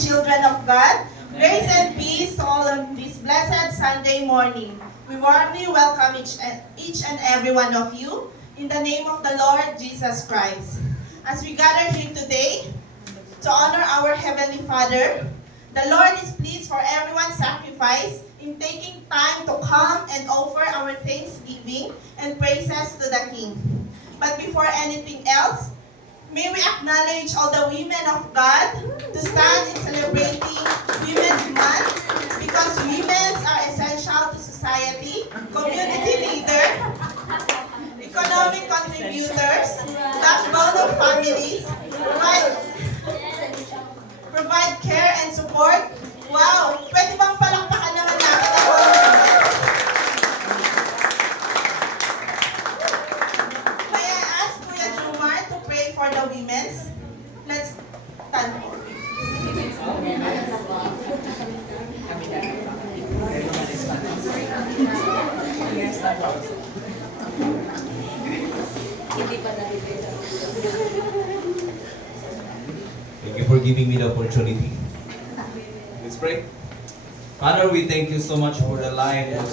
children of God. Grace and peace to all on this blessed Sunday morning. We warmly welcome each and every one of you in the name of the Lord Jesus Christ. As we gather here today to honor our Heavenly Father, the Lord is pleased for everyone's sacrifice in taking time to come and offer our thanksgiving and praises to the King. But before anything else, may we acknowledge all the women of God to stand in celebrating Women's Month because women are essential to society, community leaders, economic contributors, backbone of families, provide care and support. Wow! Pwede bang palakpakan naman natin ang mga women? May I ask Kuya Jumar to pray for the women's? Let's stand for it. Thank you for giving me the opportunity. Let's pray. Father, we thank you so much for the life of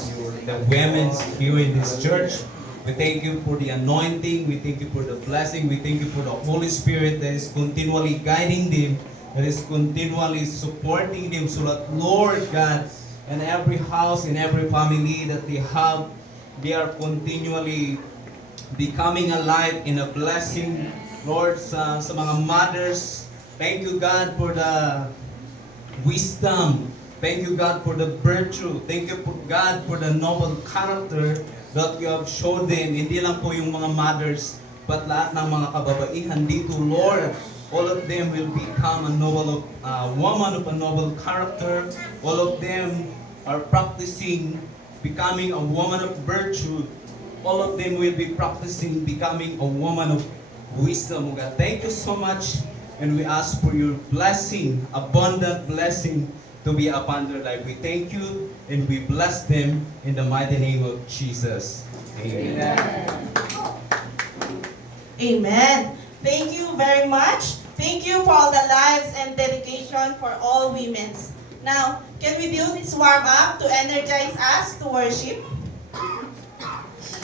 the women here in this church. We thank you for the anointing. We thank you for the blessing. We thank you for the Holy Spirit that is continually guiding them, that is continually supporting them so that, Lord God, in every house, in every family that they have, they are continually becoming alive in a blessing. Lord, sa mga mothers, thank you, God, for the wisdom. Thank you, God, for the virtue. Thank you, God, for the noble character that you have shown them. Hindi lang po yung mga mothers, but lahat ng mga kababaihan dito, Lord. All of them will become a noble woman of a noble character. All of them are practicing becoming a woman of virtue. All of them will be practicing becoming a woman of wisdom, God. Thank you so much. And we ask for your blessing, abundant blessing to be upon their life. We thank you and we bless them in the mighty name of Jesus. Amen. Amen. Thank you very much. Thank you for all the lives and dedication for all women. Now, can we do this warm up to energize us to worship?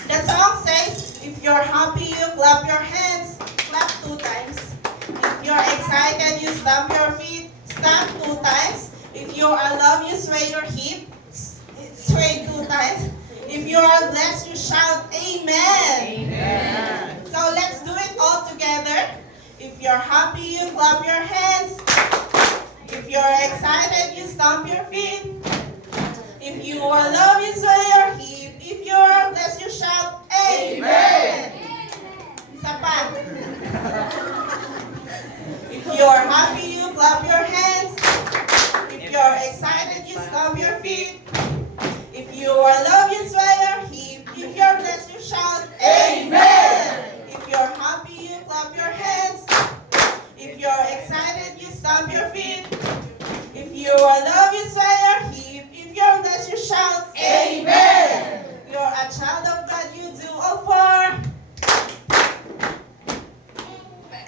The song says, if you're happy, you clap your hands. Clap 2 times. If you're excited, you stamp your feet. Stamp 2 times. If you are loved, you sway your hip. Sway 2 times. If you are blessed, you shout, Amen. Amen. So let's do it all together. If you're happy, you clap your hands. If you're excited, you stamp your feet. If you are loved, you sway your hip. If you are blessed, you shout, Amen. Isa pa. If you're happy, you clap your hands. If you're excited, you stamp your feet. If you are loved, you sway your hip. If you're blessed, you shout, Amen. If you're happy, you clap your hands. If you're excited, you stamp your feet. If you are loved, you sway your hip. If you're blessed, you shout, Amen. You're a child of God, you do all for.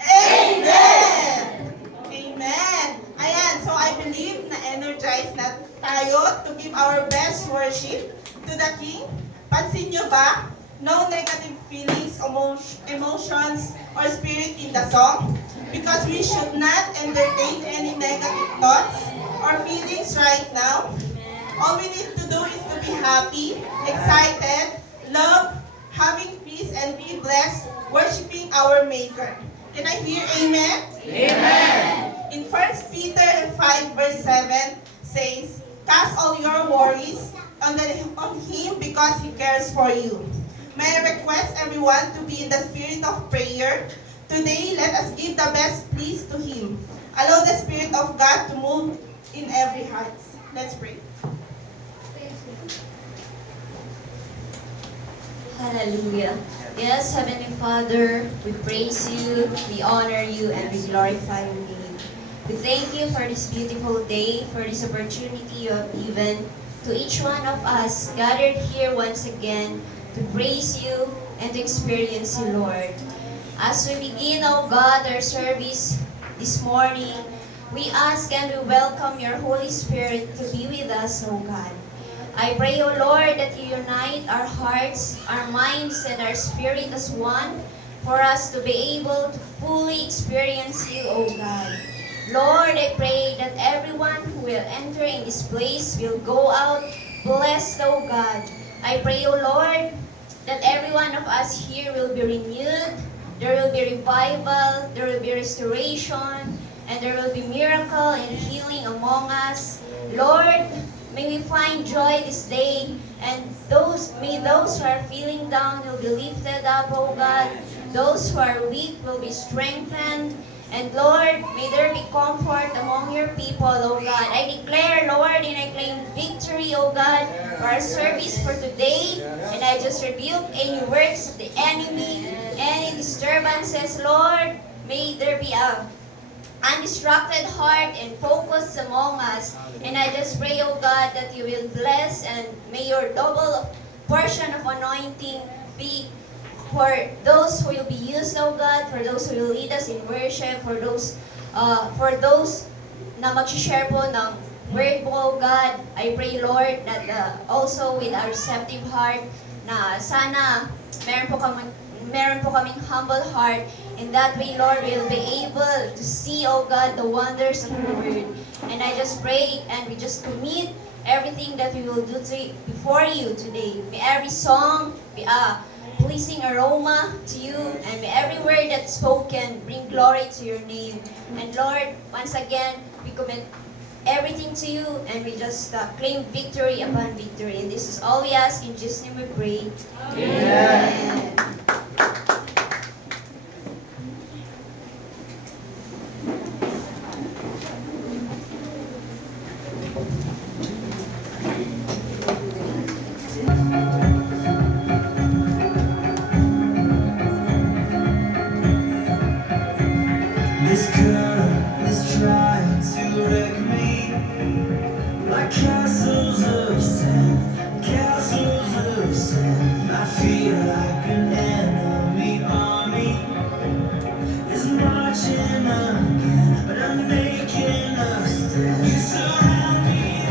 Amen! Amen! Ayan, so I believe na energized na tayo to give our best worship to the King. Pansin nyo ba? No negative feelings, emotions, or spirit in the song. Because we should not entertain any negative thoughts or feelings right now. All we need to do is to be happy, excited, love, having peace, and be blessed, worshiping our Maker. Can I hear amen? Amen. In 1 Peter 5 verse 7 says, cast all your worries on Him because He cares for you. May I request everyone to be in the spirit of prayer. Today, let us give the best please to Him. Allow the Spirit of God to move in every heart. Let's pray. Hallelujah. Yes, Heavenly Father, we praise you, we honor you, and we glorify your name. We thank you for this beautiful day, for this opportunity you have given to each one of us gathered here once again to praise you and to experience you, Lord. As we begin, O God, our service this morning, We ask and we welcome your Holy Spirit to be with us, O God. I pray, O Lord, that you unite our hearts, our minds, and our spirit as one for us to be able to fully experience you, O God. Lord, I pray that everyone who will enter in this place will go out blessed, O God. I pray, O Lord, that every one of us here will be renewed, there will be revival, there will be restoration, and there will be miracle and healing among us. Lord, may we find joy this day, and may those who are feeling down will be lifted up, O God. Those who are weak will be strengthened. And Lord, may there be comfort among your people, O God. I declare, Lord, and I claim victory, O God, for our service for today. And I just rebuke any works of the enemy, any disturbances, Lord. May there be a undistracted heart and focus among us. And I just pray, O God, that you will bless and may your double portion of anointing be for those who will be used, O God, for those who will lead us in worship, for those na mag-share po ng word mo, O God. I pray, Lord, that also with our receptive heart, na sana meron po kaming humble heart. In that way, Lord, we'll be able to see, O God, the wonders of your word. And I just pray and we just commit everything that we will do before you today. May every song be a pleasing aroma to you, and may every word that's spoken bring glory to your name. And Lord, once again, we commit everything to you, and we just claim victory upon victory. And this is all we ask. In Jesus' name we pray. Amen. This current is trying to wreck me, like castles of sand, castles of sand. I feel like an enemy army is marching again, but I'm making a stand. You surround me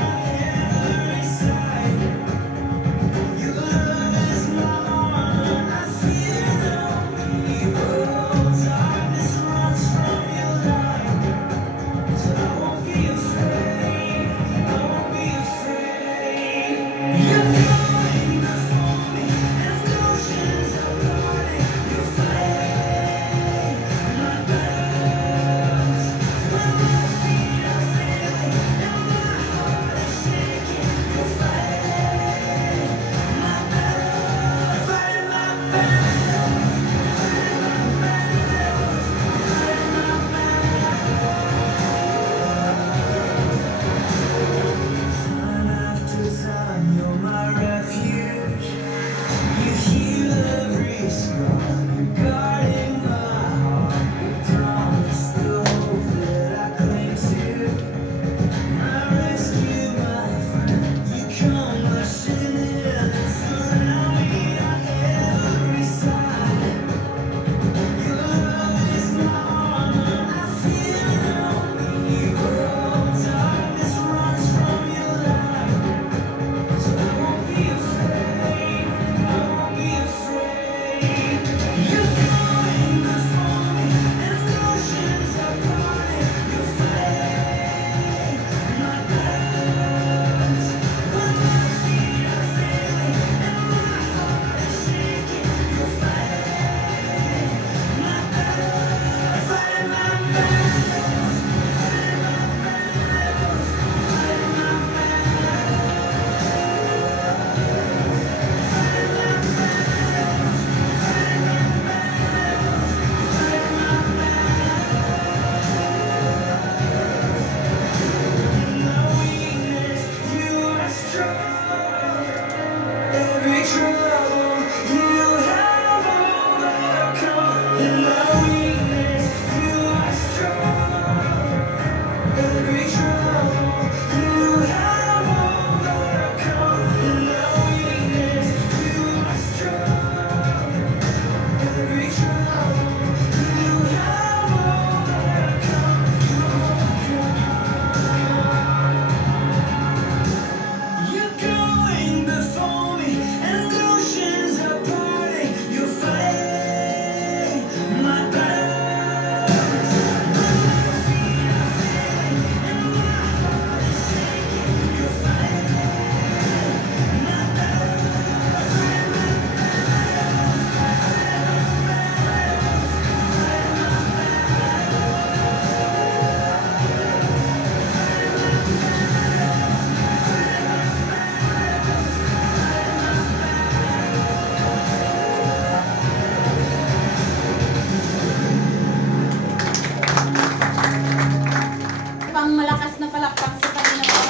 malakas na palakpak sa Panginoon.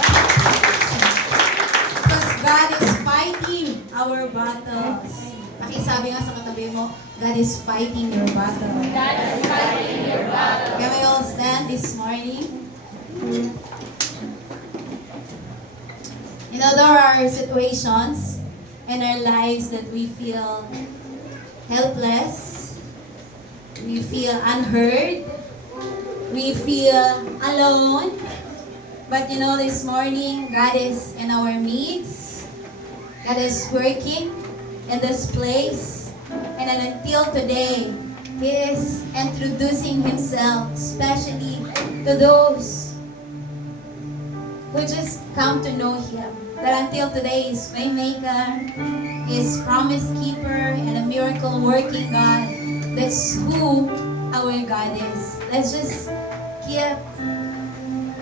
Because God is fighting our battles. Pakisabi nga sa katabi mo, God is fighting your battle. God is fighting your battle. Can we all stand this morning? You know, there are situations in our lives that we feel helpless, we feel unheard, we feel alone. But you know, this morning, God is in our midst. God is working in this place. And then until today, He is introducing Himself, especially to those who just come to know Him. That until today is Waymaker, is Promise Keeper, and a miracle working God. That's who our God is. Let's just keep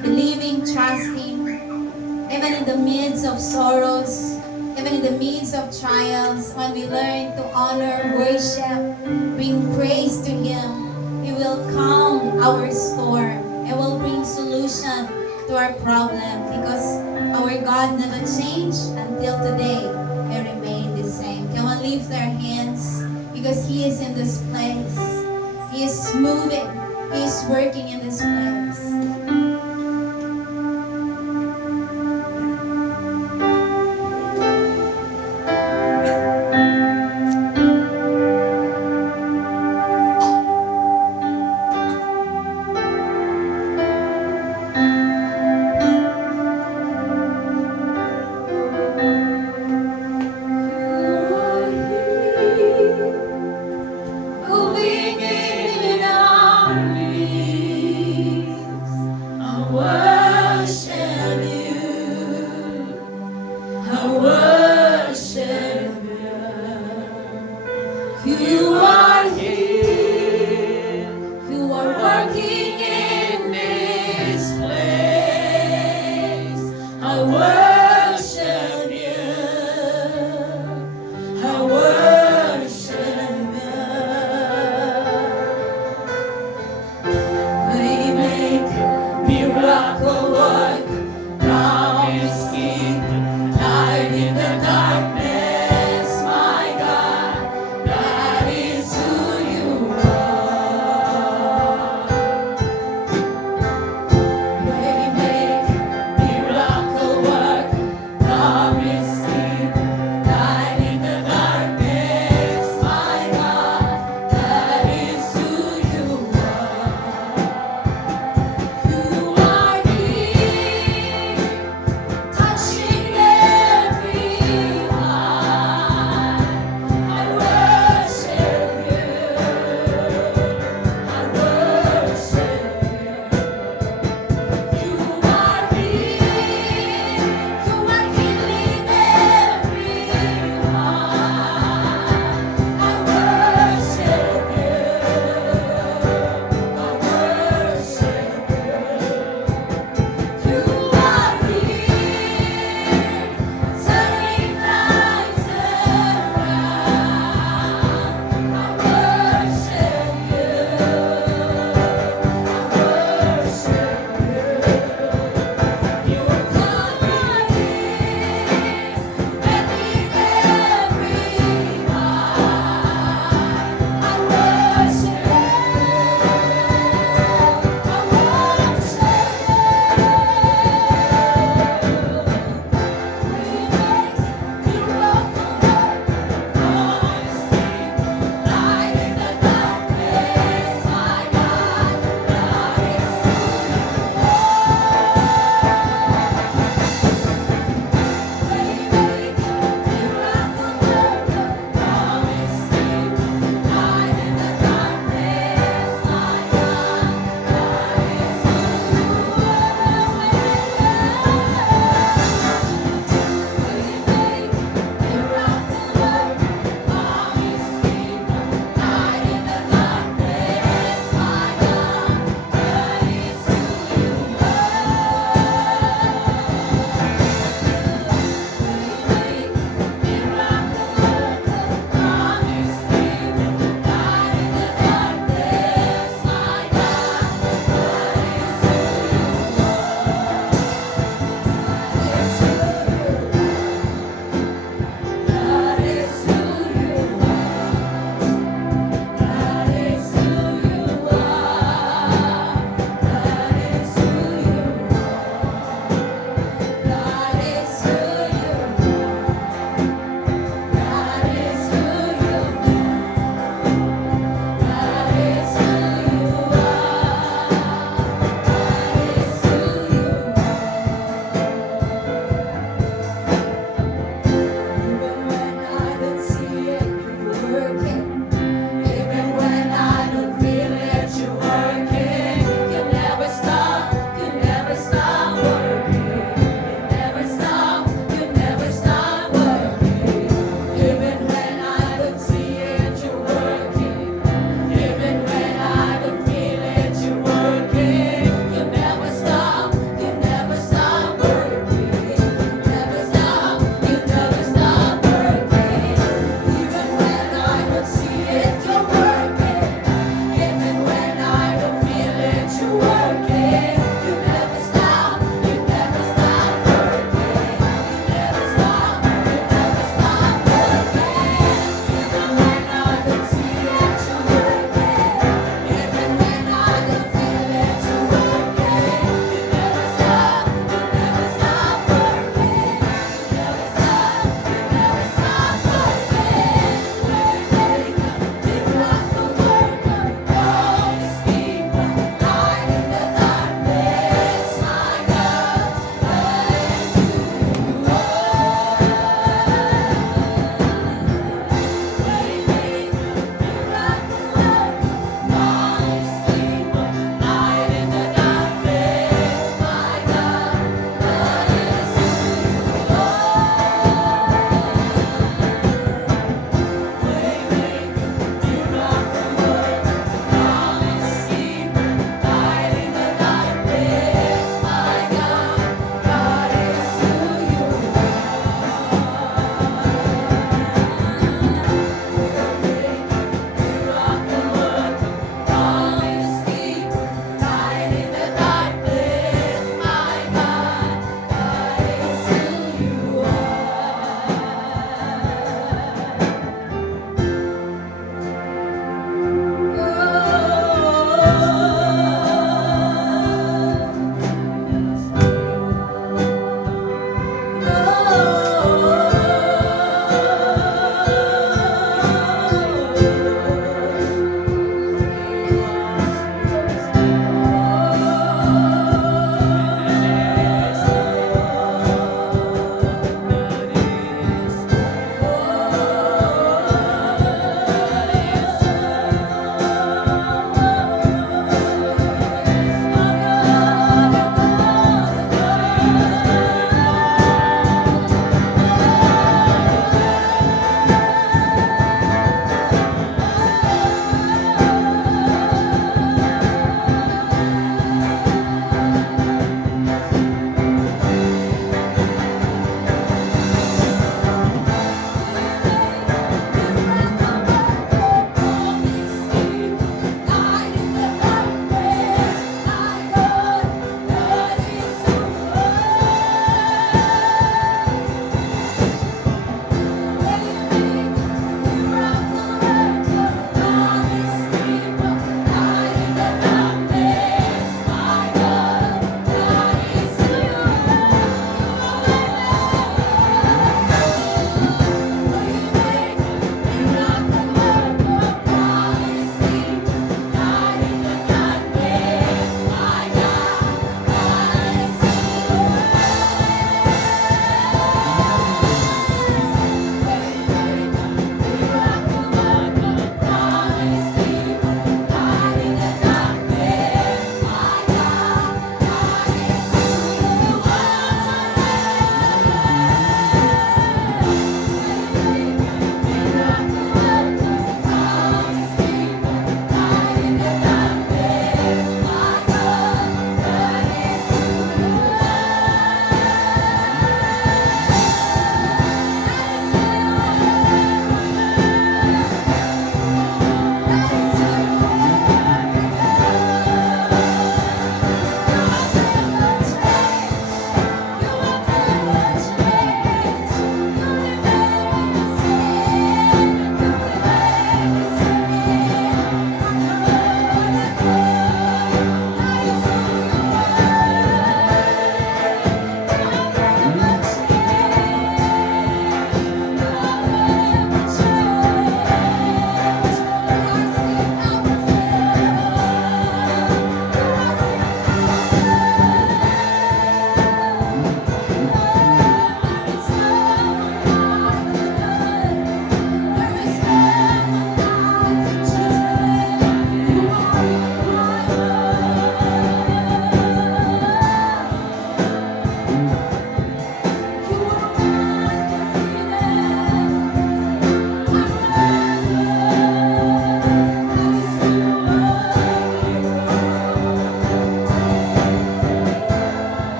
believing, trusting, even in the midst of sorrows, even in the midst of trials, when we learn to honor, worship, bring praise to Him, He will calm our storm. It will bring solution to our problem because our God never changed until today. He remained the same. Can we lift our hands because He is in this place. He is moving. He is working in this place. Moving in our midst, I worship You, I worship You. You are here, You are working in this place. I worship You, I worship You. We make miracle work, promise keep, light in the darkness, my God, that is who You are. We make miracle work, promise keep, light in the darkness, my God, that is who You are. You are here.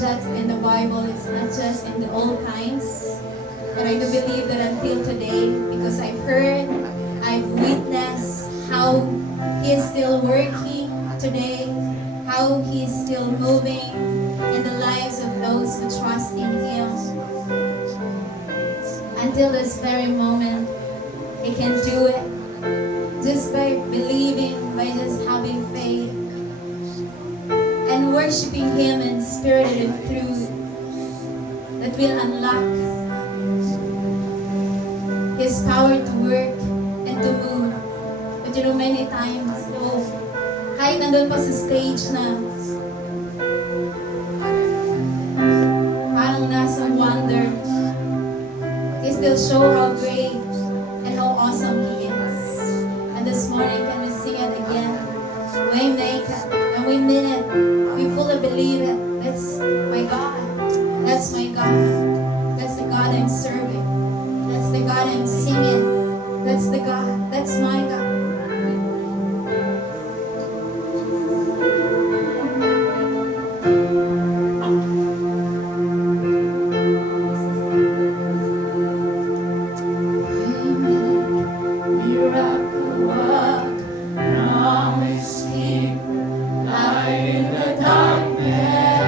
just in the Bible, it's not just in the old times. But I do believe that until today, because I've heard, I've witnessed how He is still working today, how He is still moving in the lives of those who trust in Him. Until this very moment, He can do it just by believing, by just having faith and worshiping Him in spirit and in truth. That will unlock His power to work and to move. But you know, many times, kahit nandun pa sa stage na parang nasa wonder, He still show how great and how awesome He is. And this morning, can we sing it again? Waymaker, and we mean it. We fully believe it. That's my God. That's my God. That's the God I'm serving. That's the God I'm singing. That's the God. That's my God. Miracle work, promise keep, light in the darkness.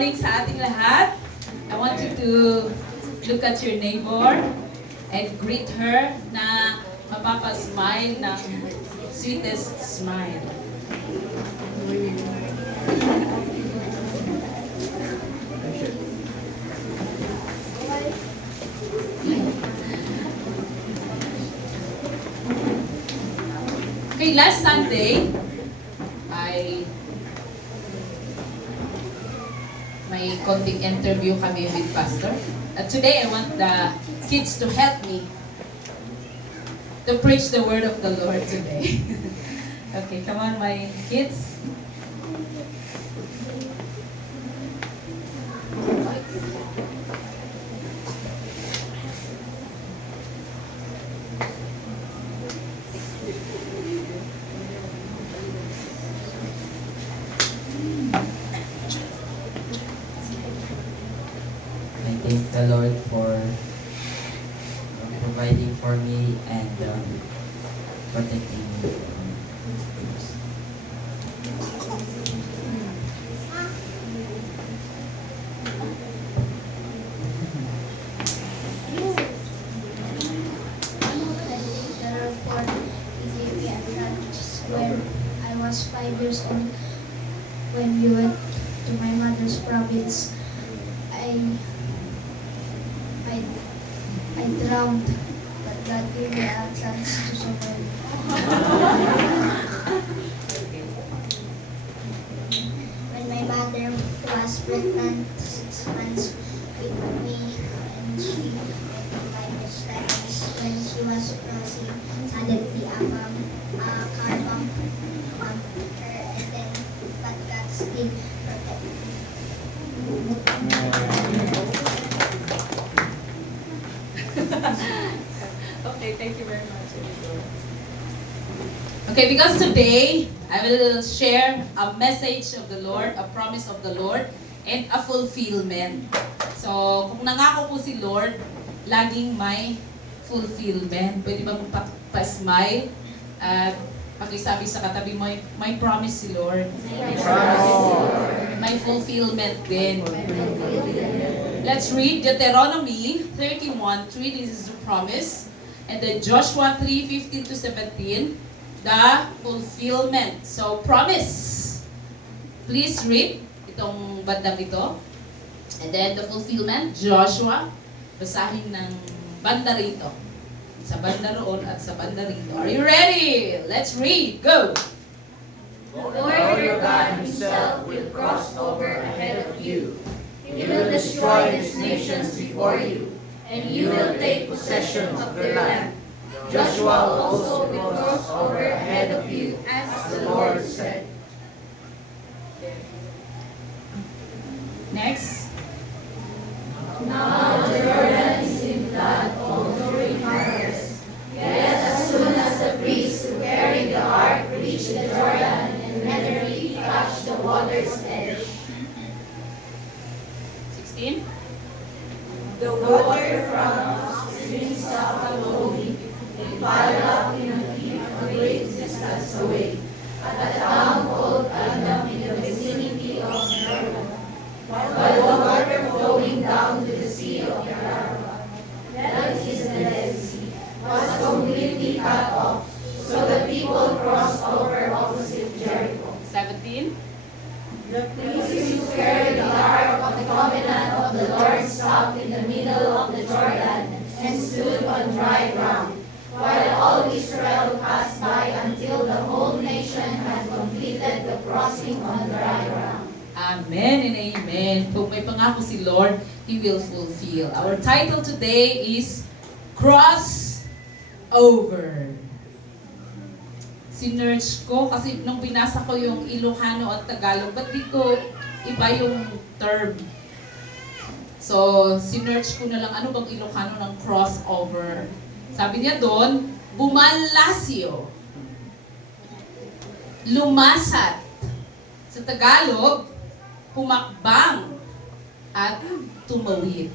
morning sa ating lahat. I want you to look at your neighbor and greet her na mapapasmile ng sweetest smile. Okay, last Sunday, may konting interview kami with Pastor. At today, I want the kids to help me to preach the word of the Lord today. Okay, come on, my kids. I thank the Lord for providing for me and protecting me. When I was 5 years old, when we went to my mother's province, I drowned, but God gave me a chance to survive. When my mother was pregnant, 6 months with me, and she went to my studies. When she was crossing, suddenly a car bumped her, and then but God still protected me. Okay, thank you very much. Okay, because today I will share a message of the Lord, a promise of the Lord, and a fulfillment. So, kung nangako po si Lord, laging may fulfillment. Pwede ba magpa-smile at pakisabi sa katabi mo, may promise si Lord. May fulfillment din. Let's read Deuteronomy 31:3. This is the promise. And then Joshua 3:15 to 17, the fulfillment. So, promise. Please read itong bandang ito. And then the fulfillment, Joshua. Basahin ng banda rito. Sa banda roon at sa banda rito. Are you ready? Let's read. Go! The Lord your God himself will cross over ahead of you. He will destroy these nations before you, and you will take possession of their land. Joshua also will cross over ahead of you, as the Lord said. Next. Now the Jordan is in flood all during harvest. Yet as soon as the priests who carry the ark reach the Jordan and literally touch the water's edge, 16. the water from streams stopped flowing. They piled up in a heap a great distance away, at a town called Adam in the vicinity of Jordan, while the water flowing down to the Sea of Arabah, that is the Dead Sea, was completely cut off, so the people crossed over opposite Jericho. 17. The priests who carried the ark of the covenant of the Lord stopped in the middle of the Jordan and stood on dry ground, while all Israel passed by until the whole nation had completed the crossing on dry ground. Amen and amen. Kung may pangako si Lord, He will fulfill. Our title today is Cross Over. Sinerch ko kasi nung binasa ko yung Ilocano at Tagalog, ba't di ko iba yung term? So, sinerch ko na lang, ano bang Ilocano ng crossover? Sabi niya doon, bumalasyo, lumasat. Sa Tagalog, pumakbang at tumawid.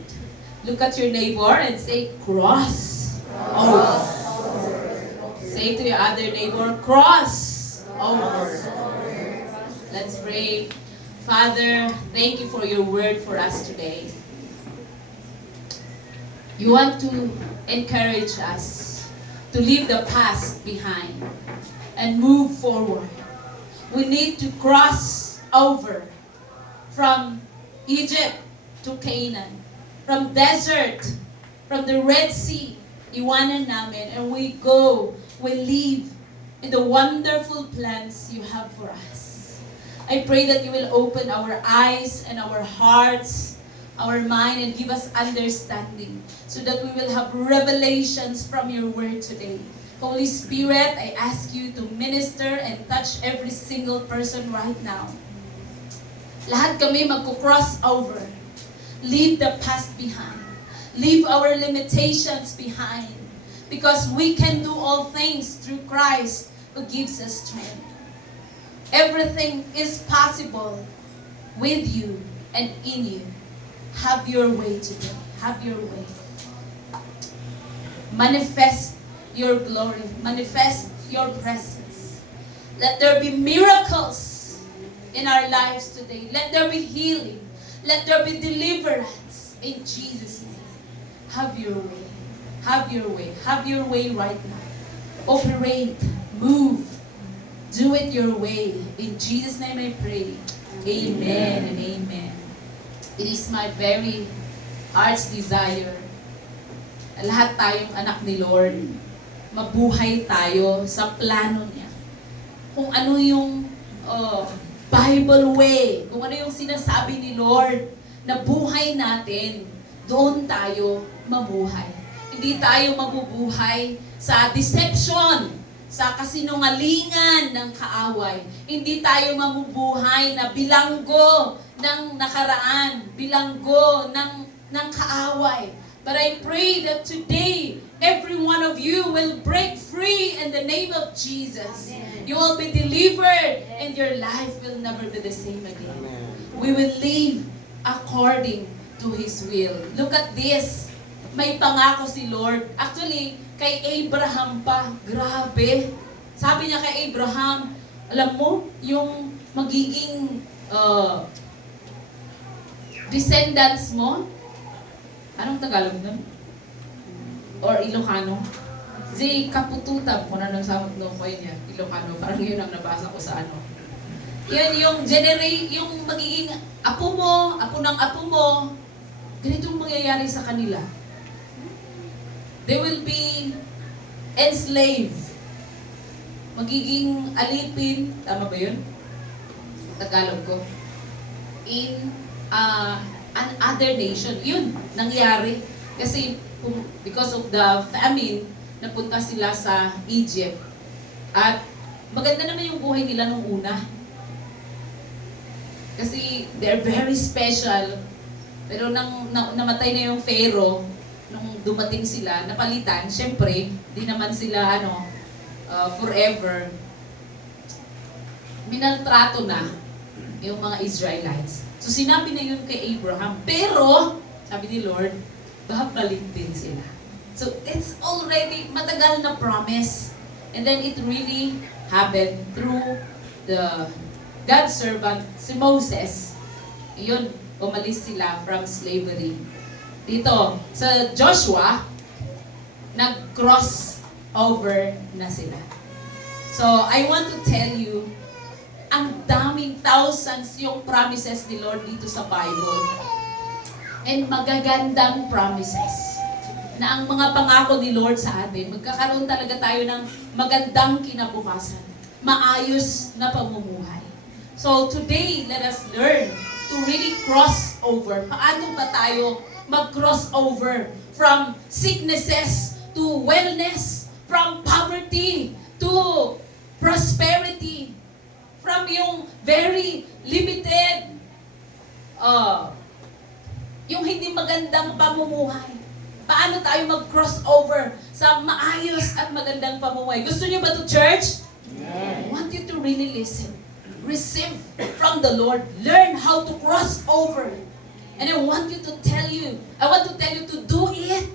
Look at your neighbor and say, cross over. Say to your other neighbor, cross over. Let's pray. Father, thank you for your word for us today. You want to encourage us to leave the past behind and move forward. We need to cross over from Egypt to Canaan, from desert, from the Red Sea, iwanan namin, and we live in the wonderful plans you have for us. I pray that you will open our eyes and our hearts, our mind, and give us understanding so that we will have revelations from your word today. Holy Spirit, I ask you to minister and touch every single person right now. Lahat kami magko-cross over. Leave the past behind. Leave our limitations behind. Because we can do all things through Christ who gives us strength. Everything is possible with you and in you. Have your way today. Have your way. Manifest your glory. Manifest your presence. Let there be miracles in our lives today. Let there be healing. Let there be deliverance in Jesus' name. Have your way. Have your way. Have your way right now. Operate. Move. Do it your way. In Jesus' name I pray. Amen and amen. It is my very heart's desire. Lahat tayong anak ni Lord, mabuhay tayo sa plano niya. Kung ano yung Bible way, kung ano yung sinasabi ni Lord na buhay natin, doon tayo mabuhay. Hindi tayo mabubuhay sa deception, sa kasinungalingan ng kaaway. Hindi tayo mamubuhay na bilanggo ng nakaraan, bilanggo ng kaaway. But I pray that today, every one of you will break free in the name of Jesus. You will be delivered and your life will never be the same again. We will live according to His will. Look at this. May pangako si Lord. Actually, kay Abraham pa. Grabe. Sabi niya kay Abraham, alam mo, yung magiging descendants mo, anong Tagalog nun? Or Ilocano? Di kapututab ko na nagsamot nung ko niya. Ilocano, parang yun ang nabasa ko sa ano. Yan yung yung magiging apo mo, apo ng apo mo, ganitong mangyayari sa kanila. They will be enslaved. Magiging alipin, tama ba yun? Tagalog ko. In another nation. Yun, nangyari. Kasi because of the famine, napunta sila sa Egypt. At maganda naman yung buhay nila nung una. Kasi they're very special. Pero nang namatay na yung Pharaoh, nung dumating sila, napalitan, syempre, di naman sila forever. Minaltrato na yung mga Israelites. So sinabi na yun kay Abraham. Pero, sabi ni Lord, babalik din sila. So it's already matagal na promise. And then it really happened through the God's servant, si Moses. Yun, umalis sila from slavery. Dito, sa Joshua, nag-cross over na sila. So, I want to tell you, ang daming thousands yung promises ni Lord dito sa Bible. And magagandang promises. Na ang mga pangako ni Lord sa atin, magkakaroon talaga tayo ng magandang kinabukasan. Maayos na pamumuhay. So, today, let us learn to really cross over. Paano ba tayo mag-cross over from sicknesses to wellness, from poverty to prosperity, from yung very limited, yung hindi magandang pamumuhay. Paano tayo mag-cross over sa maayos at magandang pamumuhay? Gusto niyo ba to, church? I want you to really listen. Receive from the Lord. Learn how to cross over. And I want to tell you to do it.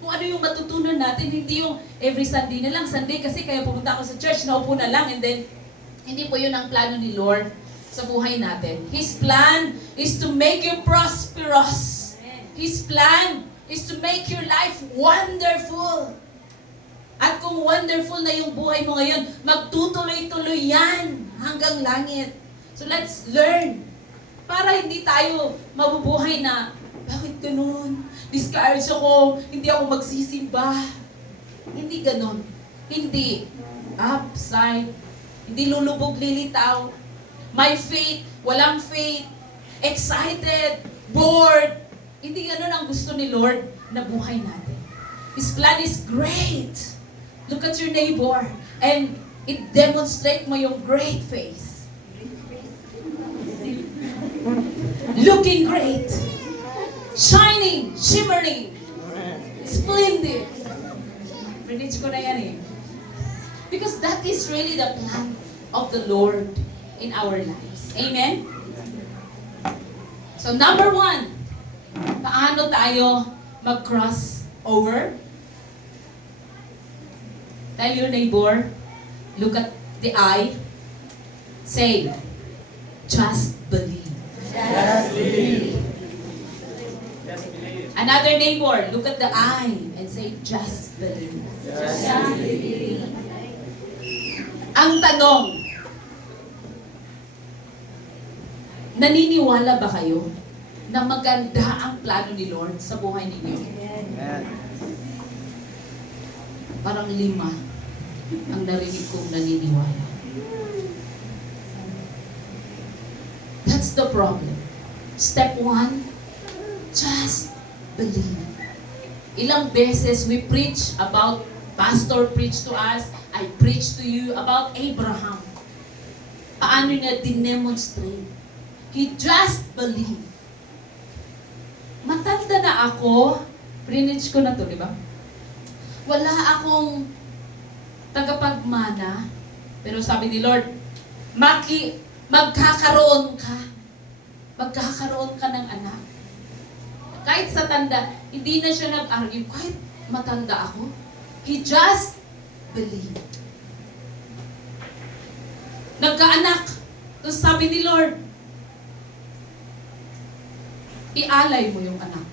Kung ano yung matutunan natin, hindi yung every Sunday na lang. Sunday kasi kaya pumunta ako sa church, naupo na lang, and then, hindi po yun ang plano ni Lord. sa buhay natin. His plan is to make you prosperous. His plan is to make your life wonderful. At kung wonderful na yung buhay mo ngayon, magtutuloy-tuloy yan hanggang langit. So let's learn. Para hindi tayo mabubuhay na, bakit ganun? Discourage ako, hindi ako magsisimba. Hindi ganun. Hindi. Upside. Hindi lulubog lilitaw. May faith, walang faith. Excited, bored. Hindi ganun ang gusto ni Lord na buhay natin. His plan is great. Look at your neighbor and it demonstrate mo yung great faith. Looking great. Shining, shimmering, splendid. Preach ko na yan eh. Because that is really the plan of the Lord in our lives. Amen? So number 1, paano tayo mag-cross over? Tell your neighbor, look at the eye, say, just believe. Just believe. Another neighbor, look at the eye and say, just believe. Just believe. Ang tanong, naniniwala ba kayo na maganda ang plano ni Lord sa buhay ninyo? Parang 5 ang narinig kong naniniwala. That's the problem. Step 1, just believe. Ilang beses we preach about, pastor preach to us, I preach to you about Abraham. Paano niya dinemonstrate? He just believed. Matanda na ako, preach ko na to, di ba? Wala akong tagapagmana, pero sabi ni Lord, magkakaroon ka ng anak. Kahit sa tanda, hindi na siya nag-argue, kahit matanda ako. He just believed. Nagkaanak. Tapos sabi ni Lord, ialay mo yung anak.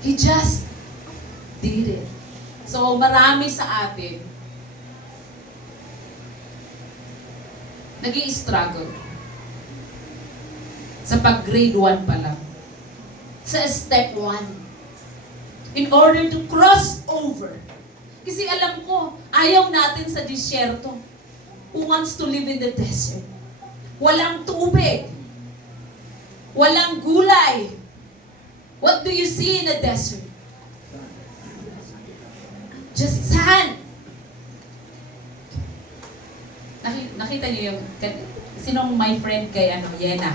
He just did it. So, marami sa atin nag-i-struggle sa pag-grade 1 pa lang. Sa step 1. In order to cross over. Kasi alam ko, ayaw natin sa disyerto. Who wants to live in the desert? Walang tubig. Walang gulay. What do you see in the desert? Just sand. Nakita niyo yung, sinong my friend kay Yena?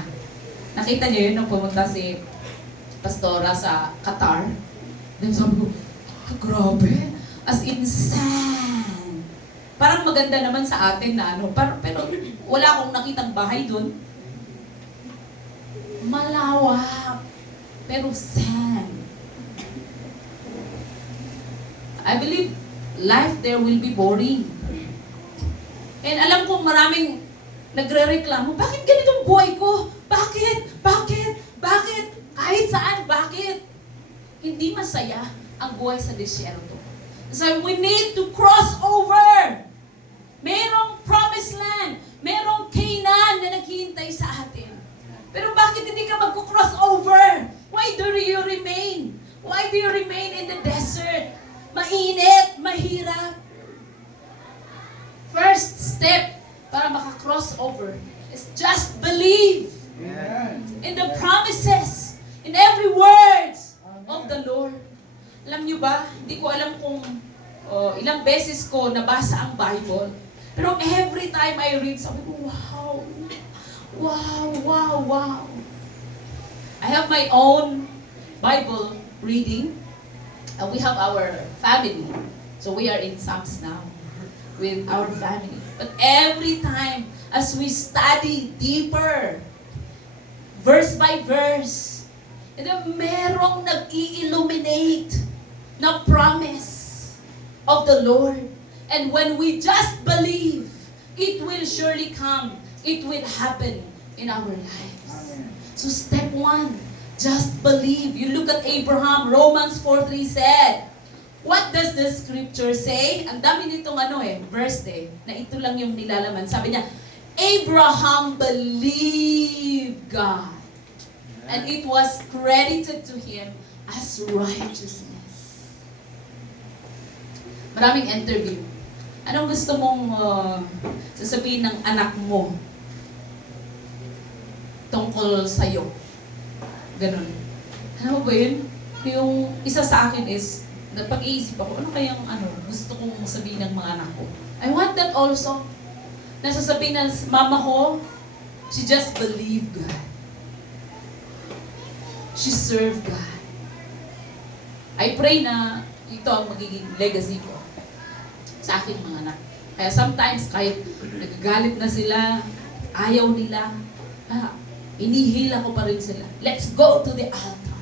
Nakita niyo yun nung pumunta si Pastora sa Qatar? Then sabi ko, grabe, as in sand. Parang maganda naman sa atin na pero wala akong nakitang bahay dun. Malawak, pero sand. I believe life there will be boring. And alam kong maraming nagre-reklamo, bakit ganitong buhay ko? Bakit? Kahit saan, bakit? Hindi masaya ang buhay sa disyerto. So we need to cross over. Merong promised land. Merong Canaan na naghihintay sa atin. Pero bakit hindi ka magko-cross over? Why do you remain? Why do you remain in the desert? Mainit, mahirap. First step para maka-cross over is just believe in the promises, in every words of the Lord. Alam niyo ba, hindi ko alam kung ilang beses ko nabasa ang Bible. Pero every time I read, sabi ko, wow. I have my own Bible reading. We have our family. So we are in Psalms now with our family. But every time as we study deeper, verse by verse, and then merong nag-i-illuminate na promise of the Lord. And when we just believe, it will surely come. It will happen in our lives. So step 1, just believe. You look at Abraham, Romans 4:3 said, what does the scripture say? Ang dami nitong verse na ito lang yung nilalaman. Sabi niya, Abraham believed God. And it was credited to him as righteousness. Maraming interview. Anong gusto mong sasabihin ng anak mo tungkol sa'yo? Ganun. Ano ba yun? Yung isa sa akin is, napag-iisip ako, ano kayang gusto kong sabihin ng mga anak ko? I want that also. Nasasabihin ng mama ko, she just believed God. She served God. I pray na ito ang magiging legacy ko sa aking mga anak. Kaya sometimes, kahit nagagalit na sila, ayaw nila, inihila ko pa rin sila. Let's go to the altar.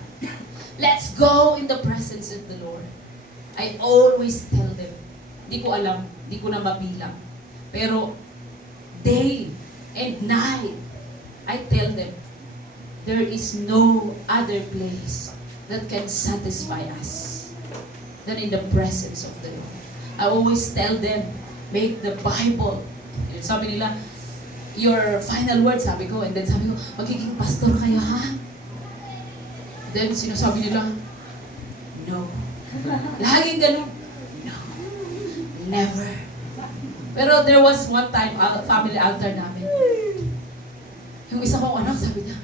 Let's go in the presence of the Lord. I always tell them, di ko alam, di ko na mabilang. Pero, day and night, I tell them, there is no other place that can satisfy us than in the presence of the Lord. I always tell them, make the Bible. Sabi nila, your final word, sabi ko. And then sabi ko, magiging pastor kayo, ha? Then sinasabi nila, no. Laging ganun, no. Never. Pero there was one time, family altar namin. Yung isa kong anak, sabi niya,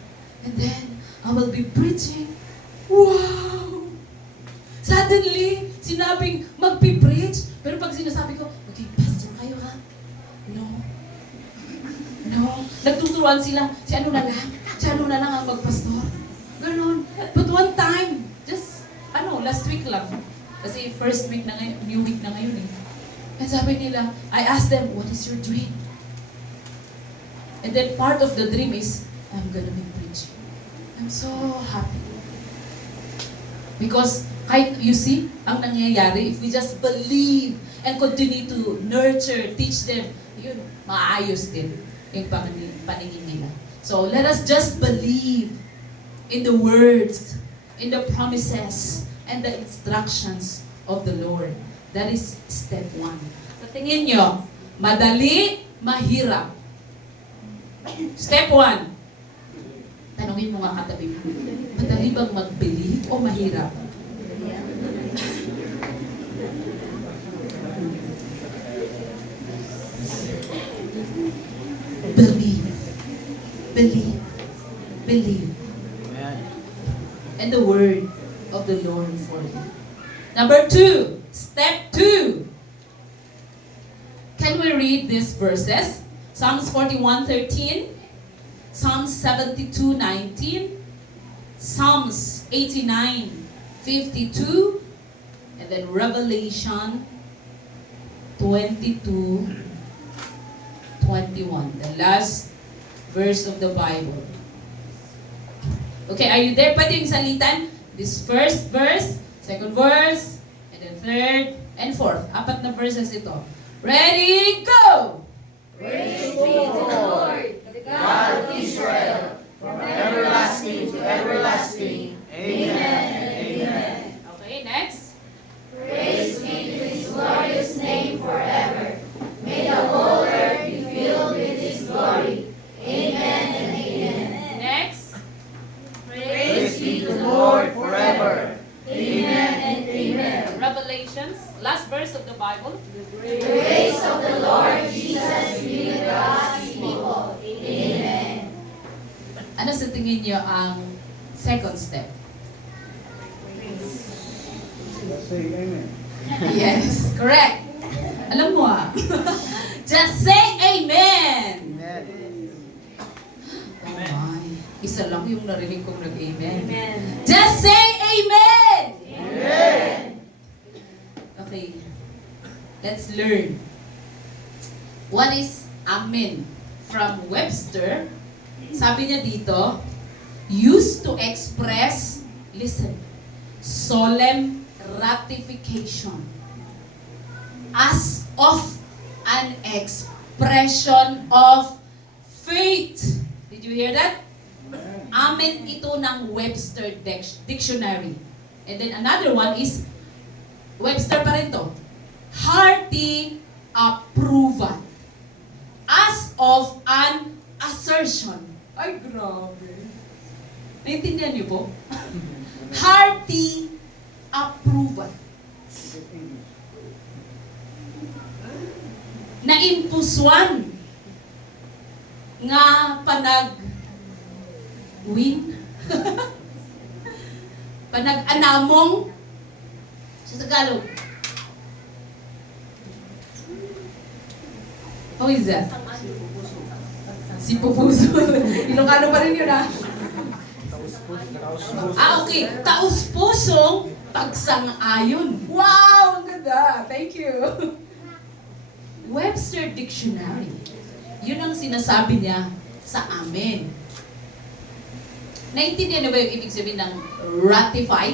and then, I will be preaching. Wow! Suddenly, sinabing magpi-preach. Pero pag sinasabi ko, okay, pastor kayo ha? No. No. Nagtuturuan sila, si ano na lang ang magpastor. Ganon. But one time, just, last week lang. Kasi first week na ngayon, new week na ngayon eh. And sabi nila, I asked them, what is your dream? And then part of the dream is, I'm gonna be preaching. I'm so happy. Because, kahit you see, ang nangyayari, if we just believe and continue to nurture, teach them, yun, maayos din yung paningin nila. So, let us just believe in the words, in the promises, and the instructions of the Lord. That is step 1. So, tingin nyo, madali, mahirap. Step 1. Tanungin mo nga katabi mo, madali bang mag-believe o mahirap? Believe. Believe. Believe. And the word of the Lord for you. Number 2. Step 2. Can we read these verses? Psalms 41:13. Psalms 72:19, Psalms 89:52, and then Revelation 22:21, the last verse of the Bible. Okay, are you there? Pwede yung salitan? This first verse, second verse, and then third, and fourth. 4 na verses ito. Ready, go! Praise be to the Lord, the God of Israel, from everlasting to everlasting. Amen and amen. Okay, next. Praise be to His glorious name forever. May the whole earth be filled with His glory. Amen and amen. Next. Praise be to the Lord forever. Amen and amen. Revelations, last verse of the Bible. The grace of the Lord Jesus be with God's people. Amen. Ano sa tingin niyo ang second step? Say amen. Yes, correct. Alam mo Just say amen. Oh my. Isa lang yung narinig kong nag-amen. Just say amen. Amen. Okay. Let's learn. What is amen? From Webster, sabi niya dito, used to express, listen, solemn ratification as of an expression of faith. Did you hear that? Amen ito ng Webster Dictionary. And then another one is, Webster pa rin to, hearty approval. As of an assertion. Ay, grabe. Naintindihan niyo po? Hearty approval. Naimpuswan nga panag-win. Panag-anamong sa Tagalog. How is that? Si Pupuso. Ilocano pa rin yun, ah. Okay. Taus-pusong pagsang-ayon. Wow! Ang ganda. Thank you. Webster Dictionary. Yun ang sinasabi niya sa amin. Naintindihan na ba yung ibig sabihin ng ratify?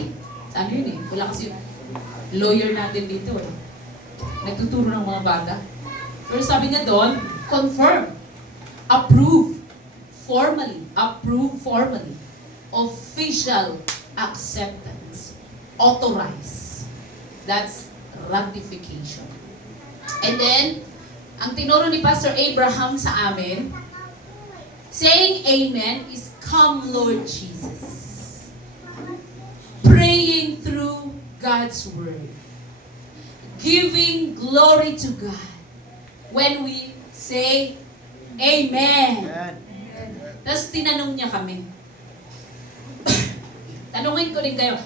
Ano yun eh? Wala kasi lawyer natin dito eh. Nagtuturo ng mga bata. Pero sabi niya doon, confirm, approve formally, official acceptance, authorize. That's ratification. And then, ang tinuro ni Pastor Abraham sa amin, saying amen is come Lord Jesus. Praying through God's word. Giving glory to God when we say amen. Tapos tinanong niya kami. Tanungin ko rin kayo,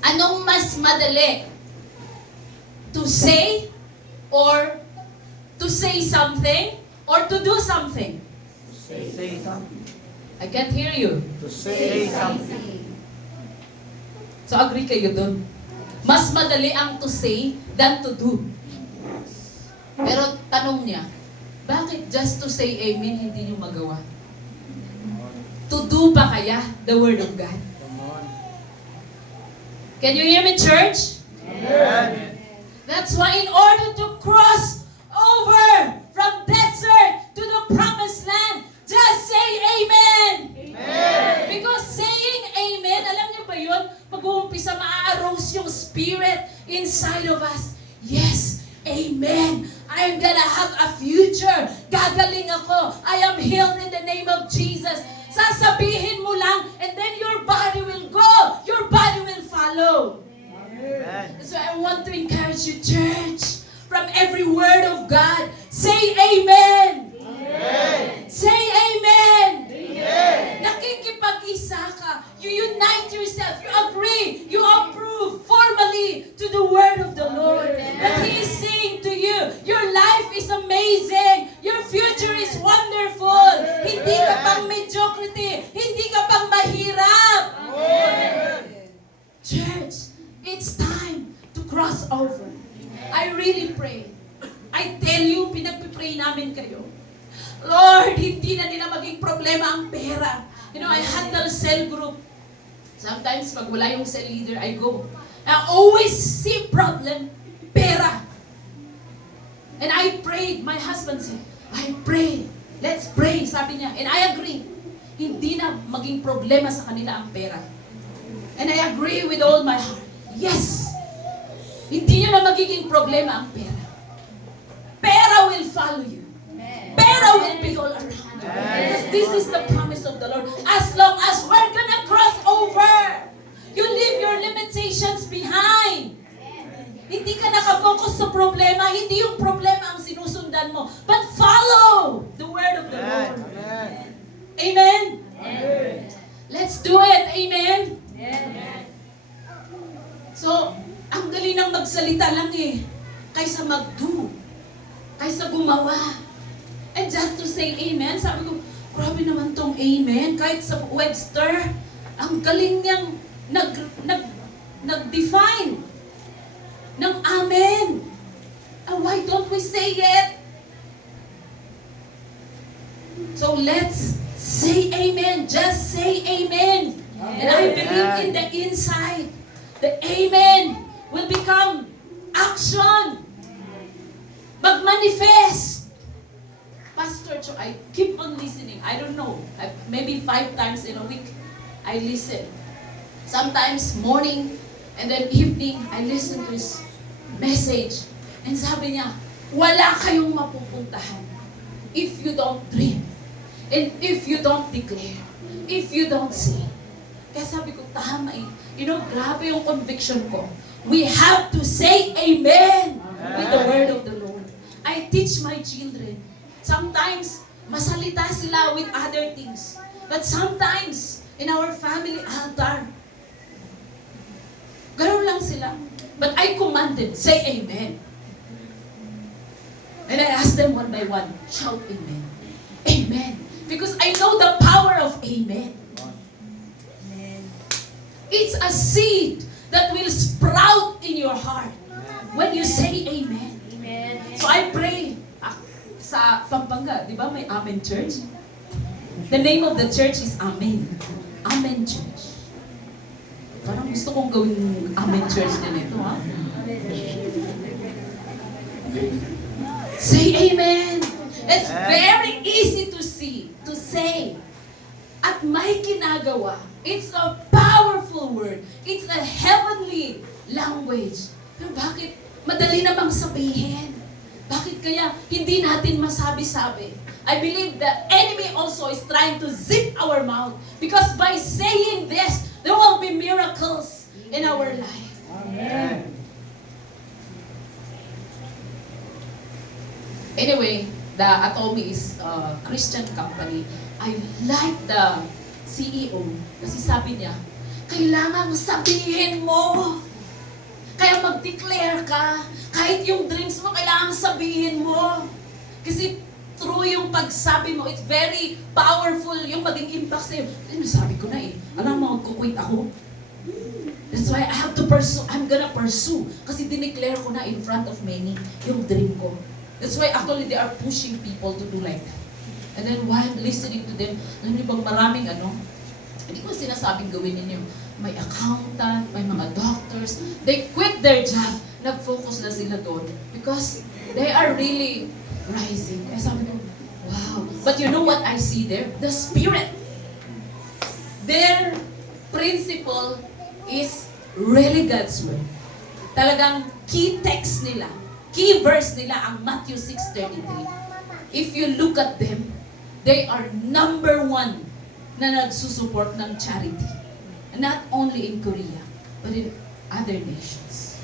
anong mas madali? To say or to say something or to do something? Say something. I can't hear you. To say something. So agree kayo dun. Mas madali ang to say than to do. Pero tanong niya, bakit just to say amen hindi niyo magawa? To do pa kaya the word of God? Can you hear me, church? Amen. That's why in order to cross over from desert to the promised land, just say amen. Amen. Because saying amen, alam niyo ba yun? Mag-uumpisa maa-arose yung spirit inside of us. Yes, amen. I'm gonna have a future. Gagaling ako. I am healed in the name of Jesus. Sasabihin mo lang, and then your body will go. Your body will follow. Amen. So I want to encourage you, church, from every word of God, say amen. Amen. Say amen. Amen. Nakikipag-isa ka. You unite yourself. You agree. You approve formally to the word of the Lord. That He is saying to you, your life is amazing. Your future is wonderful. Hindi ka pang mediocrity. Hindi ka pang mahirap. Church, it's time to cross over. I really pray. I tell you, pinagpipray namin kayo. Lord, hindi na nila maging problema ang pera. You know, I handle cell group. Sometimes, pag wala yung cell leader, I go. I always see problem, pera. And I prayed, my husband said, I prayed. Let's pray, sabi niya. And I agree. Hindi na maging problema sa kanila ang pera. And I agree with all my heart. Yes! Hindi nyo na magiging problema ang pera. Pera will follow you. Pera will be all around you. Because this is the promise of the Lord. As long as we're gonna cross over, you leave your limitations behind. Hindi ka nakafocus sa problema. Hindi yung problema ang sinusundan mo. But follow the word of the Lord. Amen? Let's do it. Amen? So, ang galing ng magsalita lang eh. Kaysa mag-do. Kaysa gumawa. And just to say amen, sabi ko, grabe naman tong amen. Kahit sa Webster, ang galing niyang nag-define ng amen. And why don't we say it? So let's say amen. Just say amen. And I believe in the inside, the amen will become action. Mag-manifest. Pastor Cho, I keep on listening. I don't know, maybe 5 times in a week, I listen. Sometimes morning and then evening, I listen to his message. And sabi niya, wala kayong mapupuntahan if you don't dream. And if you don't declare. If you don't say. Kaya sabi ko, tama eh. You know, grabe yung conviction ko. We have to say amen with the word of the Lord. I teach my children. Sometimes, masalita sila with other things. But sometimes, in our family altar, ganoon lang sila. But I commanded, say amen. And I asked them one by one, shout amen. Amen. Because I know the power of amen. It's a seed that will sprout in your heart when you say amen. So I pray sa Pampanga, di ba may Amen Church? The name of the church is Amen. Amen Church. Parang gusto kong gawing Amen Church din ito, ha? Say amen. It's very easy to see, to say. At may ginagawa. It's a powerful word. It's a heavenly language. Pero bakit madali namang sabihin? Bakit kaya hindi natin masabi-sabi? I believe the enemy also is trying to zip our mouth. Because by saying this, there will be miracles in our life. Amen. Anyway, the Atomy is a Christian company. I like the CEO kasi sabi niya, kailangan sabihin mo. Kaya mag-declare ka. Kahit yung dreams mo, kailangan sabihin mo. Kasi through yung pagsabi mo, it's very powerful yung maging impact sa'yo. Sabi ko na eh, alam mo, magkukwit ako. That's why I have to pursue. I'm gonna pursue. Kasi dineclare ko na in front of many yung dream ko. That's why actually they are pushing people to do like that. And then while listening to them, alam niyo bang maraming hindi ko sinasabing gawin ninyo. May accountant, may mga doctors, they quit their job, nag-focus na sila doon because they are really rising. Kaya sabi ko, wow. But you know what I see there? The Spirit. Their principle is really God's word. Talagang key text nila, key verse nila ang Matthew 6:33. If you look at them, they are number 1 na nagsusupport ng charity. Not only in Korea, but in other nations.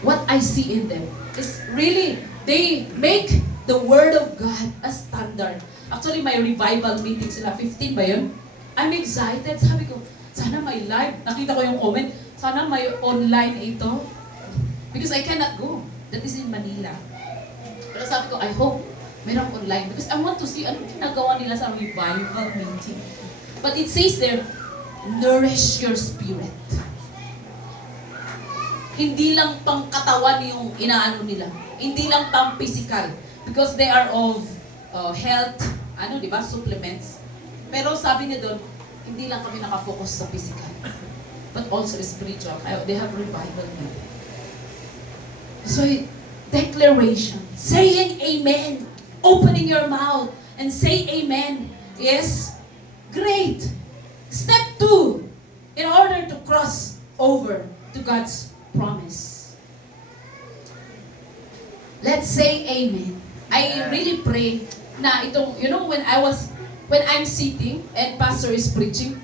What I see in them is really, they make the Word of God a standard. Actually, may revival meeting sila. 15 ba yun? I'm excited. Sabi ko, sana may live. Nakita ko yung comment. Sana may online ito. Because I cannot go. That is in Manila. Pero sabi ko, I hope mayroong online. Because I want to see anong ginagawa nila sa revival meeting. But it says there, nourish your spirit. Hindi lang pang katawan yung inaano nila. Hindi lang pang physical. Because they are of health, di ba, supplements. Pero sabi niya doon, hindi lang kami nakafocus sa physical. But also spiritual. They have revival meeting. So, declaration. Saying amen. Opening your mouth and say amen. Yes? Great. Step 2. In order to cross over to God's promise. Let's say amen. I really pray na itong, when I'm sitting and pastor is preaching,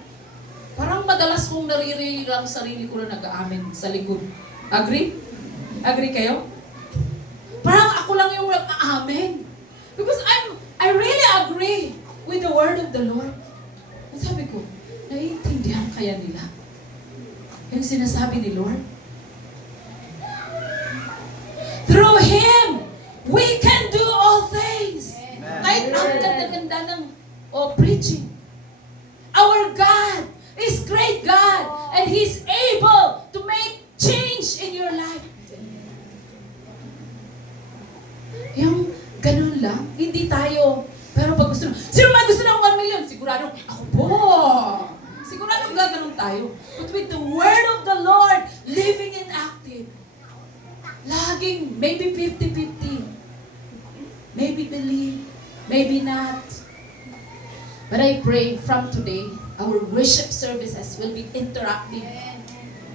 parang madalas kong naririnig ang sarili ko na nag-aamen sa likod. Agree? Agree kayo? Parang ako lang yung nag-aamen. Because I really agree with the word of the Lord. At sabi ko, naiintindihan kaya nila yung sinasabi ni Lord? Through Him, we can do all things. Kahit ang ganda-ganda ng preaching. Our God is great God and He's able to make change in your life. Yung ganun lang, hindi tayo. Pero pag gusto sino man gusto ng 1 million? Sigurado, ako po. Sigurado gaganon tayo. But with the word of the Lord, living and active, laging, maybe 50-50. Maybe believe, maybe not. But I pray from today, our worship services will be interactive.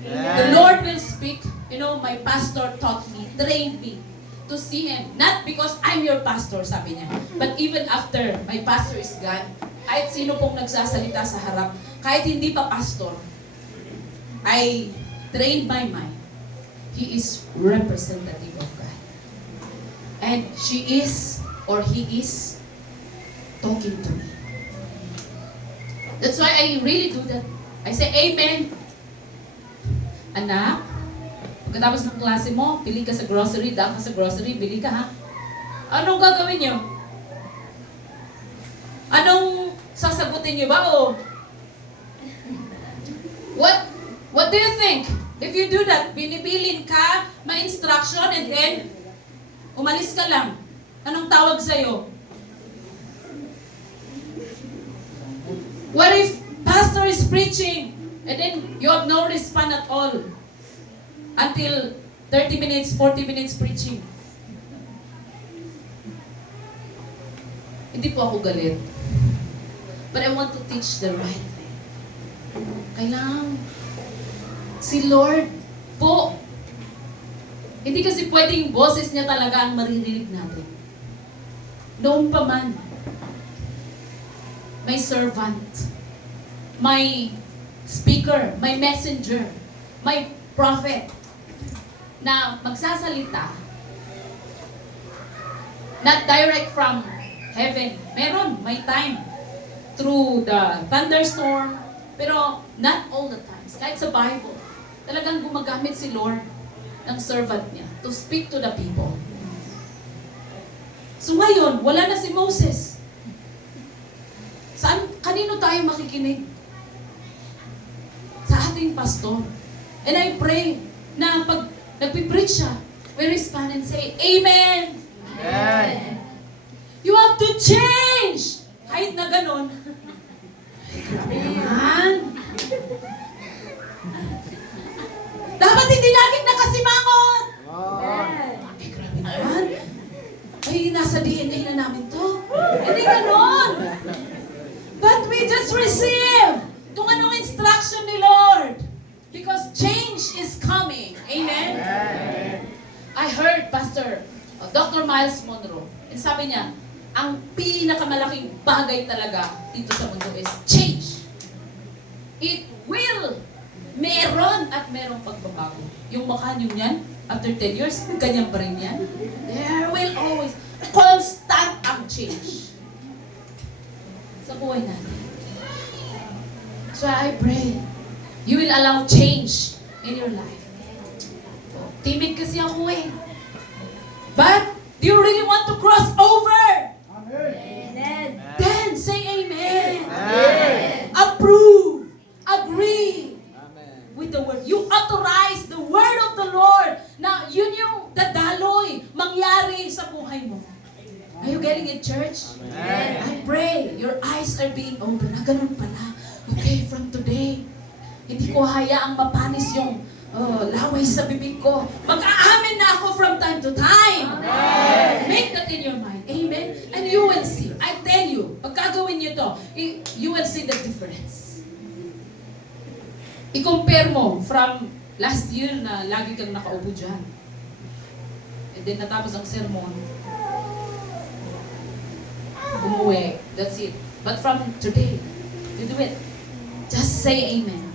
The Lord will speak. You know, my pastor taught me, trained me to see Him. Not because I'm your pastor, sabi niya. But even after my pastor is gone, kahit sino pong nagsasalita sa harap, kahit hindi pa pastor, I trained my mind. He is representative of God. And she is, or he is, talking to me. That's why I really do that. I say, Amen. Anak, pagkatapos ng klase mo, pili ka sa grocery, daan ka sa grocery, bili ka ha. Anong gagawin niyo? Anong sasagutin niyo ba? O what do you think? If you do that, binibilin ka, may instruction, and then umalis ka lang. Anong tawag sa'yo? What if pastor is preaching and then you have no response at all until 30 minutes, 40 minutes preaching? Hindi po ako galit. But I want to teach the right thing. Kailangan si Lord po. Hindi kasi pwedeng boses niya talaga ang maririnig natin. Noon pa man, may servant, may speaker, may messenger, may prophet na magsasalita, not direct from heaven. Meron, may time through the thunderstorm, pero not all the times. Kahit sa Bible, talagang gumagamit si Lord ng servant niya to speak to the people. So ngayon, wala na si Moses. Kanino tayo makikinig? Sa ating pastor. And I pray na pag nagpipreach siya, we respond and say, Amen! Amen. You have to change! Kahit na ganon. Ay, grabe naman. Dapat hindi laging nakasimangot! Ay, grabe naman. Ay, nasa DNA na namin to. Hindi ganon! But we just receive kung anong instruction ni Lord. Because change is coming. Amen? I heard Pastor Dr. Miles Monroe. And sabi niya, ang pinakamalaking bagay talaga dito sa mundo is change. It will. Meron at merong pagbabago. Yung mukha niyo yan, after 10 years, ganyan pa rin yan. There will always, constant ang change sa buhay natin. So I pray, you will allow change in your life. Timid kasi ako eh. But, do you really want to cross over? Amen. Then, say amen. Amen. Approve. Agree Amen. with the word. You authorize the word of the Lord. Now, yun yung dadaloy, mangyari sa buhay mo. Are you getting it, church? Amen. I pray your eyes are being opened. Ganun pala. Okay, from today, hindi ko hayaang mapanis yung laway sa bibig ko. Mag-aamin na ako from time to time. Amen. Make that in your mind. Amen? And you will see. I tell you, pag gagawin niyo to, you will see the difference. I-compare mo from last year na lagi kang nakaupo dyan. And then natapos ang sermon, umuwi. That's it. But from today, you do it. Just say amen.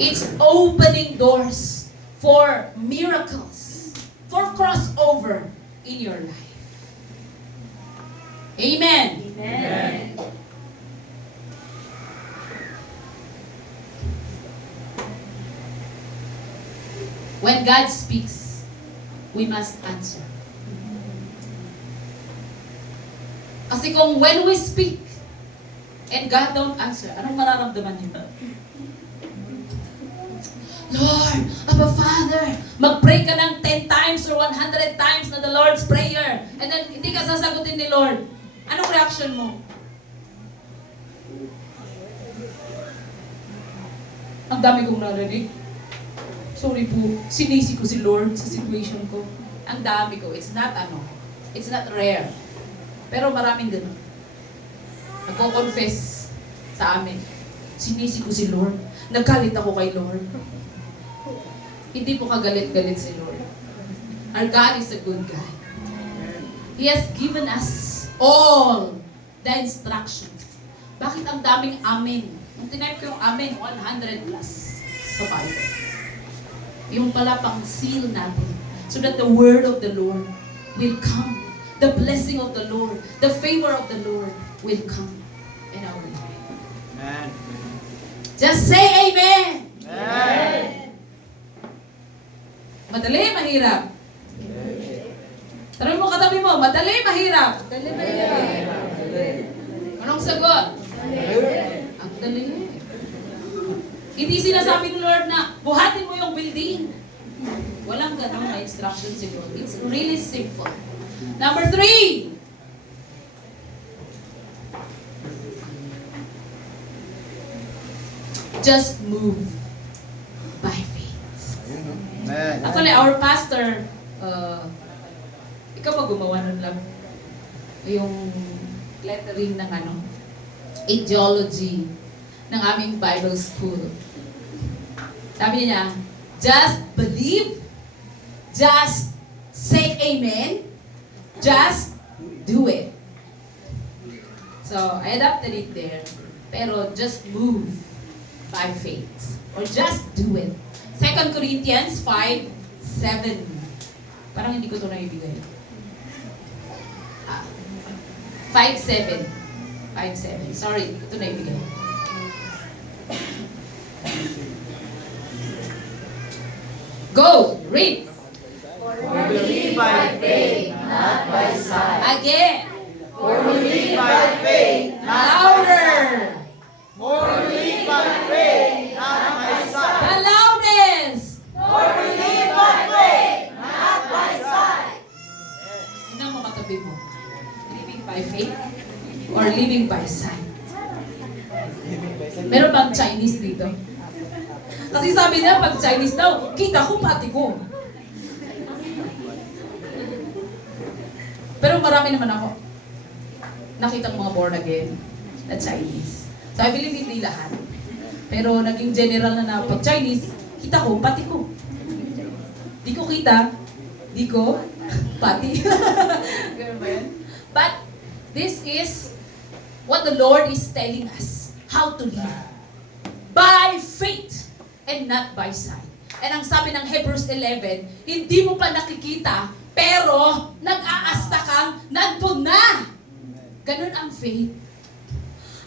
It's opening doors for miracles, for crossover in your life. Amen. Amen. When God speaks, we must answer. Kasi kung when we speak, and God don't answer, anong mararamdaman niyo? Lord, Abba Father, mag-pray ka ng 10 times or 100 times na the Lord's Prayer, and then hindi ka sasagutin ni Lord. Anong reaction mo? Ang dami kong narinig. Sorry po, sinisi ko si Lord sa situation ko. Ang dami ko. It's not rare. Pero maraming ganun. Nagko-confess sa amin. Sinisi ko si Lord. Naggalit ako kay Lord. Hindi po kagalit-galit si Lord. Our God is a good God. He has given us all the instructions. Bakit ang daming amen? Nung tinype ko yung amen, 100 plus sa Bible. Yung pala pang seal natin. So that the word of the Lord will come. The blessing of the Lord, the favor of the Lord will come in our life. Amen. Just say amen! Amen. Madali, mahirap. Tanong mo katabi mo, madali, mahirap. Anong sagot? Ang dali. Hindi sinasabi ng Lord na buhatin mo yung building. Walang ganun na instruction si Lord. It's really simple. Number 3. Just move by faith. Amen. Actually, our pastor, ikaw ba gumawa nun lang? Yung lettering ng ideology ng aming Bible school. Sabi niya, just believe, just say amen, just do it. So, I adapted it there. Pero just move by faith. Or just do it. 2 Corinthians 5:7. Parang hindi ko ito naibigay. 5:7. 5:7. Sorry, ito naibigay. Go! Read! For we live by faith, not by sight. Again! For we live by faith, not by Louder! sight. For we live by faith, not by The sight. loudest! For we live by faith, not by sight. Sino mo katabi mo? Living by faith or living by sight? Meron bang Chinese dito? Kasi sabi niya, pag Chinese daw, kita ko pati ko. Pero marami naman ako nakitang mga born again na Chinese. So I believe hindi lahat. Pero naging general na pag Chinese, kita ko, pati ko. Di ko kita, di ko, pati. Ganun ba yan? But this is what the Lord is telling us. How to live. By faith and not by sight. And ang sabi ng Hebrews 11, hindi mo pa nakikita, pero nag-aasta kang nandun na. Ganun ang faith.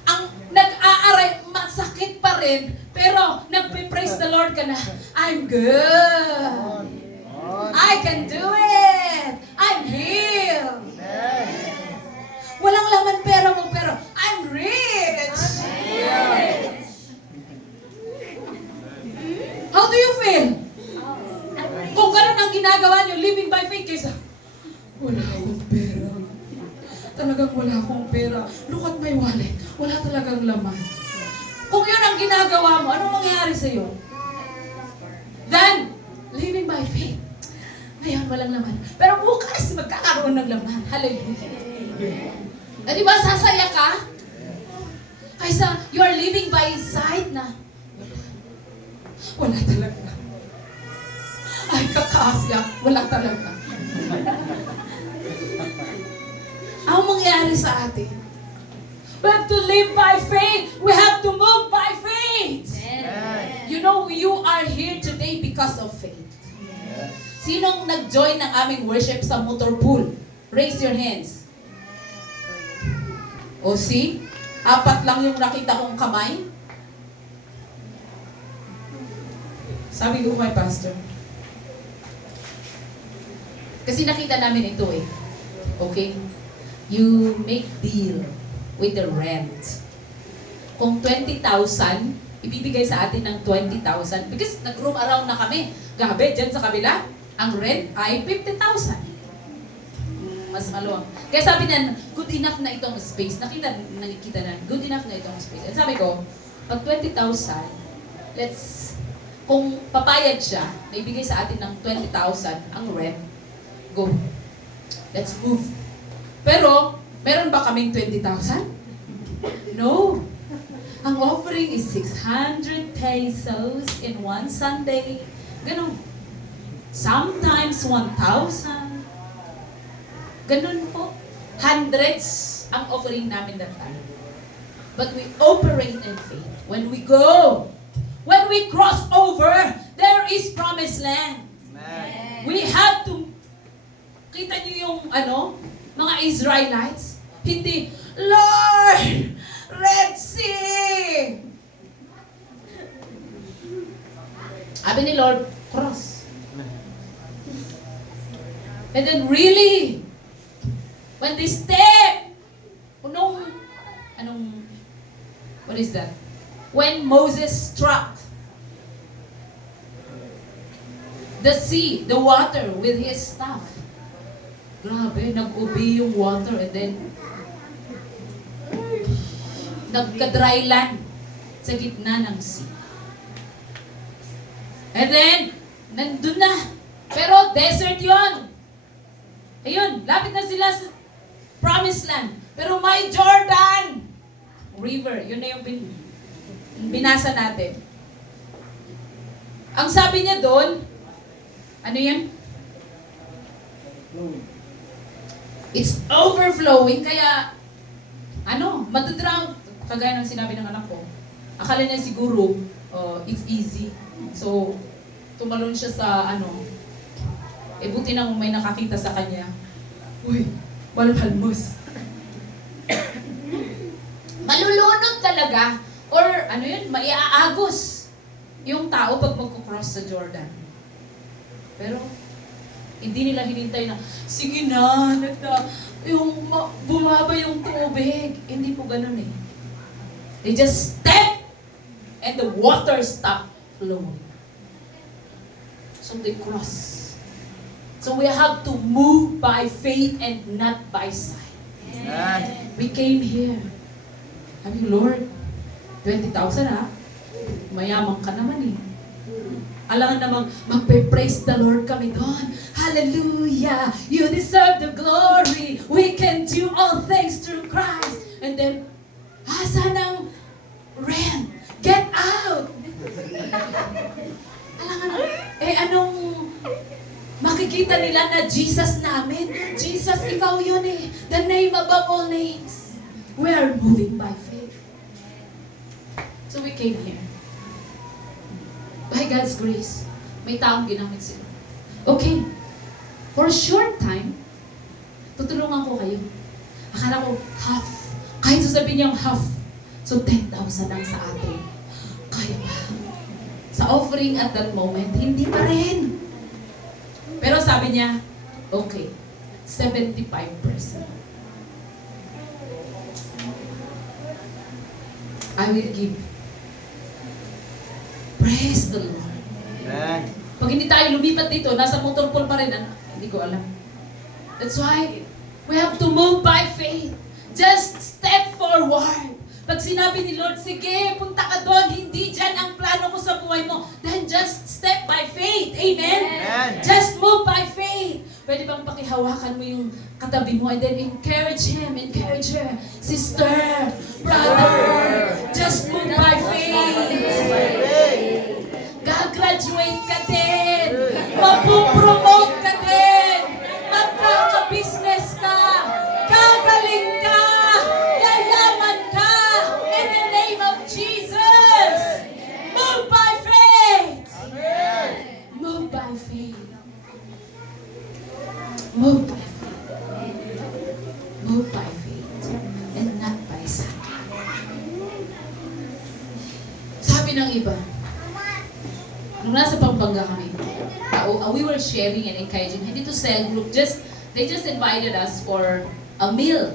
Ang nag-aaray, masakit pa rin, pero nagpe-praise the Lord ka na, I'm good. I can do it. I'm healed. Walang laman pera mo, pero I'm rich. How do you feel? Kung ganun ang ginagawa nyo, living by faith, kaysa, wala akong pera. Talagang wala akong pera. Look at my wallet. Wala talagang laman. Kung yun ang ginagawa mo, anong mangyayari sa'yo? Then, living by faith. Ngayon, walang laman. Pero bukas, magkakaroon ng laman. Hallelujah. Eh, di ba, sasaya ka? Kaysa, you are living by sight na. Wala talaga. Ay, kakasya. Wala talaga. Ang mangyayari sa atin? We have to live by faith. We have to move by faith. Amen. You know, you are here today because of faith. Sinong nag-join ng aming worship sa motor pool? Raise your hands. O see? 4 lang yung nakita kong kamay. Sabi ko kay Pastor. Kasi nakita namin ito eh. Okay? You make deal with the rent. Kung 20,000, ibibigay sa atin ng 20,000. Because nag-room around na kami. Gabi, dyan sa kabila, ang rent ay 50,000. Mas maluwang. Kaya sabi niya, good enough na itong space. Nakita na, good enough na itong space. At sabi ko, pag 20,000, kung papayag siya, may bigay sa atin ng 20,000 ang rent, go. Let's move. Pero, Meron ba kaming 20,000? No. Ang offering is 600 pesos in one Sunday. Ganon. Sometimes 1,000. Ganon po. Hundreds ang offering namin that time. But we operate in faith. When we go, when we cross over, there is promised land. Amen. We have to, kita niyo yung mga Israelites, hindi, Lord, Red Sea! Sabi ni Lord, cross. And then really, when they step, what is that? When Moses struck the sea, the water with his staff. Grabe, nag-ubi yung water and then nagka-dry land sa gitna ng sea. And then, nandun na. Pero desert yon. Ayun, lapit na sila sa promised land. Pero may Jordan River. Yun na yung binasa natin. Ang sabi niya doon, ano yan? It's overflowing, kaya matadrown. Kagaya ng sinabi ng anak ko, akala niya siguro, it's easy. So, tumalon siya sa buti nang may nakakita sa kanya. Uy, malmalmos. Malulunod talaga. Or maiaagos yung tao pag magkukross sa Jordan. Pero, hindi nila hinintay na, sige na, bumaba yung tubig. Hindi po ganun eh. They just step and the water stopped flowing. So they cross. So we have to move by faith and not by sight. Amen. We came here. Sabi, Lord, 20,000 ha? Mayaman ka naman eh. Alam namang magpe-praise the Lord kami doon. Hallelujah! You deserve the glory. We can do all things through Christ. And then, asan ang rent? Get out! Alam nga anong makikita nila na Jesus namin? Jesus, ikaw yun eh. The name above all names. We are moving by faith. So we came here. By God's grace, may taong ginamit sila. Okay, for a short time, tutulungan ko kayo. Akala ko, half. Kahit sasabihin niyang half. So 10,000 lang sa atin. Kaya ba? Sa offering at that moment, hindi pa rin. Pero sabi niya, okay, 75%. I will give. Praise the Lord. Amen. Pag hindi tayo lumipat dito, nasa motor pool pa rin, hindi ko alam. That's why we have to move by faith. Just step forward. Pag sinabi ni Lord, sige, punta ka doon, hindi dyan ang plano ko sa buhay mo, then just step by faith. Amen? Amen. Just move by faith. Pwede bang pakihawakan mo yung katabi mo and then encourage him, encourage her. Sister, brother, just move by faith. Gagraduate ka din. Mapupromote ka din. Magkaka-business ka. Gagaling ka. Yayaman ka. In the name of Jesus. Move by faith. Move by faith. Move by faith. Move by faith. And not by sight. Sabi ng iba, nung nasa Pampanga kami, we were sharing and encouraging. Hindi to cell group, they just invited us for a meal,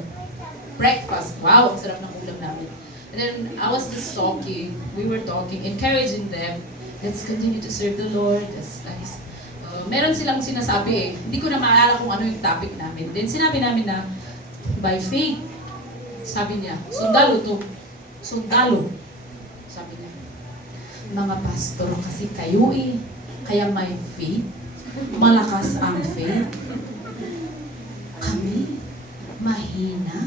breakfast. Wow, ang sarap ng ulam namin. And then I was just talking, we were talking, encouraging them. Let's continue to serve the Lord. That's nice. Meron silang sinasabi eh, hindi ko na maalala kung ano yung topic namin. Then sinabi namin na, by faith, sabi niya, sundalo to, sundalo. Sabi niya, mga pastor kasi kayo eh, kaya may faith, malakas ang faith. Kami, mahina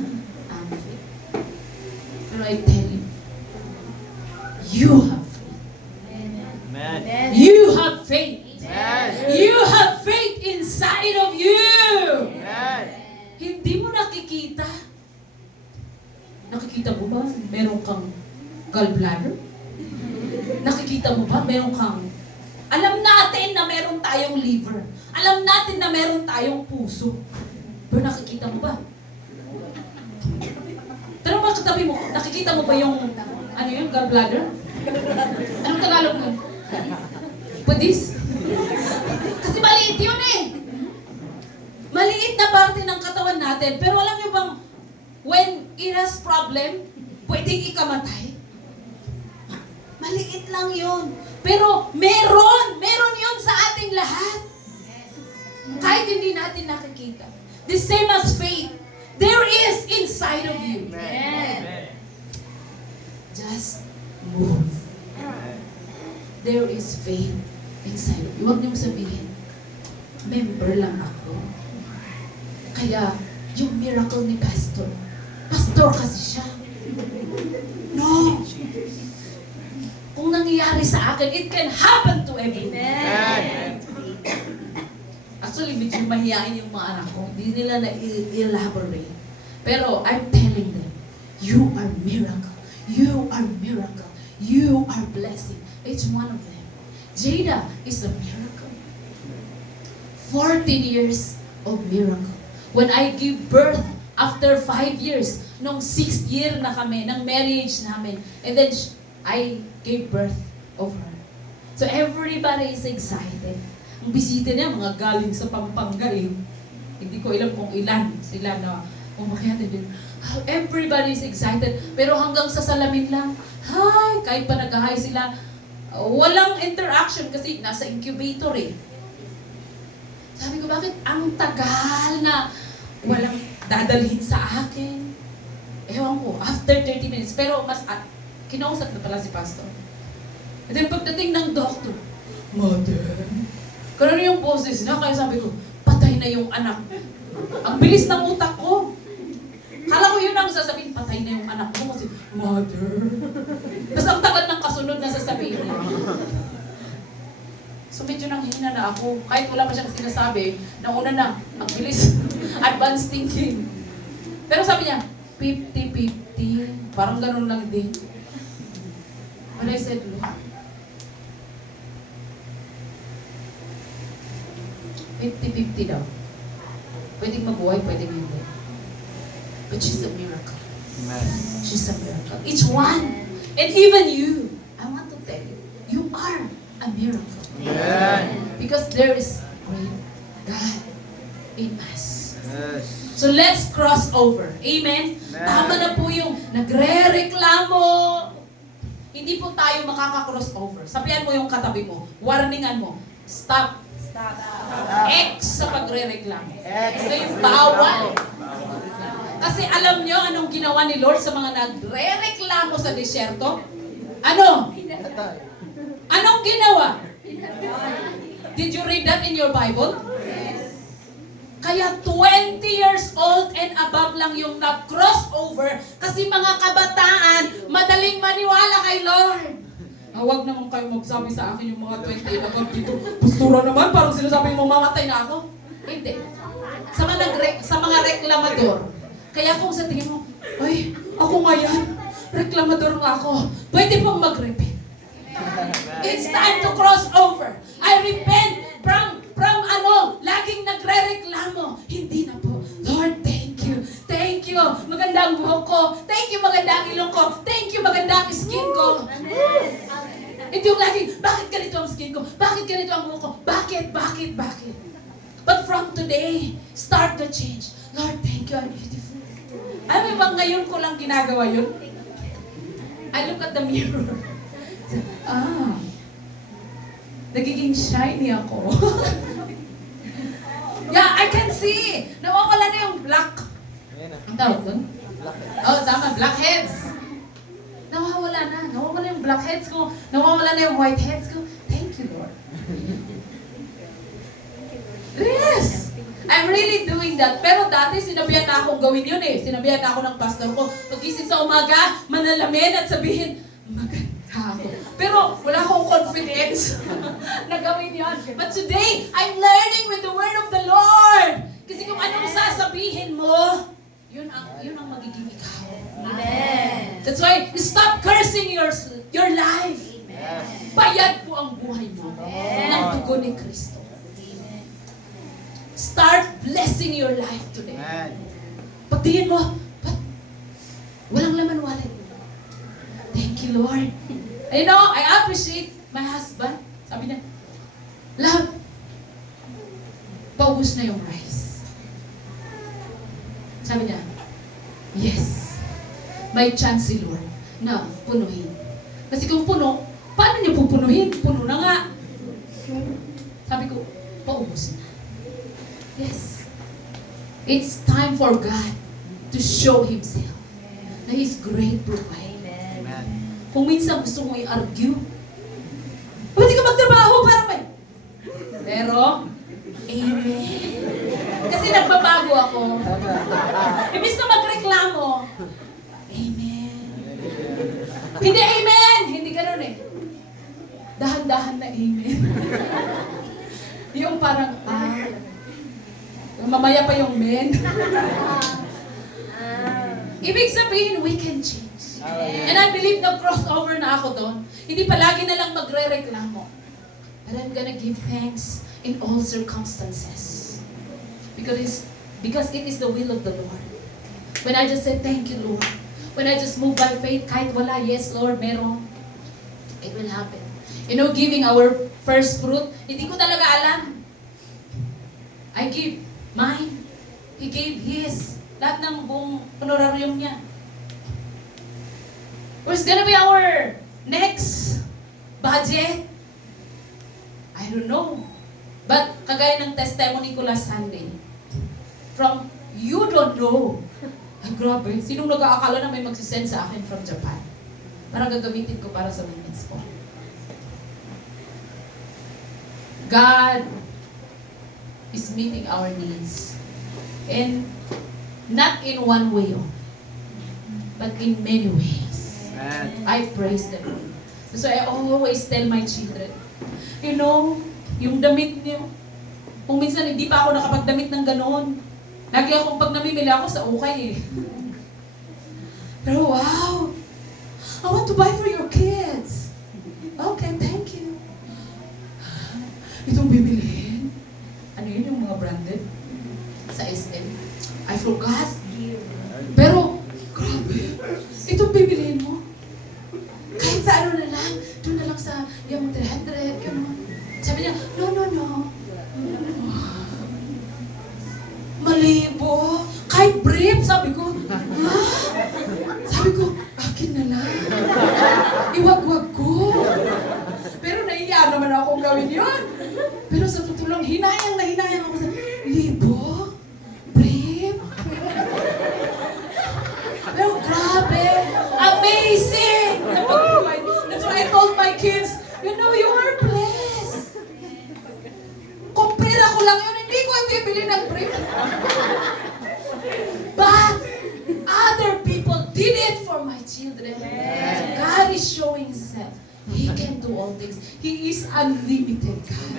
ang faith. Pero I tell you have faith. Amen. You have faith. Amen. You have faith inside of you. Amen. Hindi mo nakikita. Nakikita mo ba? Meron kang gallbladder? Nakikita mo ba? Meron kang... Alam natin na meron tayong liver. Alam natin na meron tayong puso. Pero nakikita mo ba? Tanong ba katabi mo, nakikita mo ba yung, ano yung gallbladder? Anong Tagalog nun? Pudis? Kasi maliit yun eh. Maliit na parte ng katawan natin. Pero alam niyo bang, when it has problem, pwedeng ikamatay? Maliit lang yun. Pero meron yun sa ating lahat. Kahit hindi natin nakikita. The same as faith. There is inside of you. Amen. Just move. There is faith inside of you. Huwag niyong sabihin, member lang ako. Kaya, yung miracle ni Pastor, Pastor kasi siya. No! Kung nangyayari sa akin, it can happen to everyone. Amen. Actually, medyo mahihain yung mga anak ko. Hindi nila na-elaborate. Pero I'm telling them, you are miracle. You are miracle. You are blessing. Each one of them. Jada is a miracle. 14 years of miracle. When I give birth, after 5 years, nung 6th year na kami, ng marriage namin, and then I gave birth of her. So everybody is excited. Ang bisita niya, mga galing sa Pampanga eh. Hindi ko alam kung ilan sila na umakyat din. Everybody is excited. Pero hanggang sa salamin lang, hi, kahit pa nag-hi sila, walang interaction kasi nasa incubator eh. Sabi ko, bakit ang tagal na walang dadalhin sa akin? Ewan ko, after 30 minutes. Pero mas, kinausap na pala si Pastor. And then pagdating ng doctor, Mother, kano yung boses na, kaya sabi ko, patay na yung anak. Ang bilis ng utak ko. Kala ko yun ang sasabihin, patay na yung anak mo kasi, Mother. Tapos ang tagal ng kasunod na sasabihin niya. So medyo nanghina na ako. Kahit wala pa siyang sinasabi, nauna na, ang bilis, advanced thinking. Pero sabi niya, 50-50, parang ganun lang din. And I said, Lord, 50-50 daw. Pwedeng mabuhay, pwedeng hindi. But she's a miracle. Amen. She's a miracle. Each one. And even you. I want to tell you, you are a miracle. Amen. Because there is great God in us. Yes. So let's cross over. Amen? Tama na po yung nagre-reklamo. Hindi po tayo makaka-cross over. Sabihan mo yung katabi mo. Warningan mo. Stop. X sa pagre-reklamo. Ito yung bawal. Kasi alam nyo anong ginawa ni Lord sa mga nagre-reklamo sa disyerto? Ano? Anong ginawa? Did you read that in your Bible? Kaya 20 years old and above lang yung nag-cross over kasi mga kabataan madaling maniwala kay Lord. Huwag naman kayo magsabi sa akin yung mga 20 and above dito. Pastura naman, parang sinasabi mo mamatay na ako. Hindi. Sa mga reklamador. Kaya kung sa tingin mo, ay, ako nga yan. Reklamador nga ako. Pwede pong mag-repent. It's time to cross over. I repent from laging nagre-reklamo. Hindi na po. Lord, thank you. Thank you. Maganda ang buhok ko. Thank you, maganda ang ilong ko. Thank you, maganda ang skin ko. Ito yung laging, bakit ganito ang skin ko? Bakit ganito ang buhok ko? Bakit? But from today, start the change. Lord, thank you, I'm beautiful. Alam mo bang ngayon ko lang ginagawa yun? I look at the mirror. Nagiging shiny ako. Yeah, I can see. Nawawala na yung black. Ang tawag doon? Oh, tama, blackheads. Nawawala yung blackheads ko. Nawawala na yung whiteheads ko. Thank you, Lord. Yes! I'm really doing that. Pero dati, sinabihan na akong gawin yun eh. Sinabihan na ako ng pastor ko. Pagising sa umaga, manalamin at sabihin, maganda ako. Pero wala akong confidence na gawin yun. But today, I'm learning with the word of the Lord. Kasi kung anong sasabihin mo, yun ang magiging ikaw. Amen. That's why, stop cursing your life. Bayad po ang buhay mo ng dugo ni Kristo. Start blessing your life today. Amen. Pagtingin mo, ba't walang laman wallet? Thank you, Lord. You know, I appreciate my husband. Sabi niya, love, paubos na yung rice. Sabi niya, yes, may chance si Lord na punuhin. Kasi kung puno, paano niya pupunuhin? Puno na nga. Sabi ko, paubos na. Yes. It's time for God to show Himself na He's great provider. Amen. Kung minsan gusto mo i-argue, pwede ka magtrabaho para may... Pero, amen. Kasi nagbabago ako. Imbis na magreklamo, amen. Hindi amen! Hindi ganun eh. Dahan-dahan na amen. Yung parang, mamaya pa yung men. Ibig sabihin, we can change. And I believe na crossover na ako doon. Hindi palagi na lang magre-reklamo. But I'm gonna give thanks in all circumstances. Because it is the will of the Lord. When I just say, thank you, Lord. When I just move by faith, kahit wala, yes, Lord, meron. It will happen. You know, giving our first fruit, hindi ko talaga alam. I give mine. He gave his. Lahat ng buong honorarium niya. Where's gonna be our next budget? I don't know. But kagaya ng testimony ko last Sunday, from you don't know. Ay, grabe. Sinong nag-aakala na may magsisend sa akin from Japan? Para gagamitin ko para sa women's ko. God is meeting our needs. And not in one way, but in many ways. Amen. I praise the Lord. So I always tell my children, you know, yung damit niyo, kung minsan hindi pa ako nakapagdamit ng ganoon. Lagi akong pag namimili ako sa ukay eh. Pero wow! I want to buy for your kids. Okay, thank you. Itong bibilihin. Ano yun yung mga branded? Sa SM. I forgot. Pero, grabe. Itong bibilihin mo. Kahit sa ano na lang, doon na lang sa yung 300, gano'n. Sabi niya, no. Malibo. Kahit brief, sabi ko. Ha? Sabi ko, akin na lang. Iwag-wag ko. Pero naiya naman akong gawin yun. Pero sa totoo lang, hinayang ako sa libo. Brief. Pero grabe. Amazing. That's why I told my kids, you know, you are blessed. Kumpira ko lang yun, hindi ko bibili ng brief. But other people did it for my children. So God is showing Himself. He can do all things. He is unlimited God.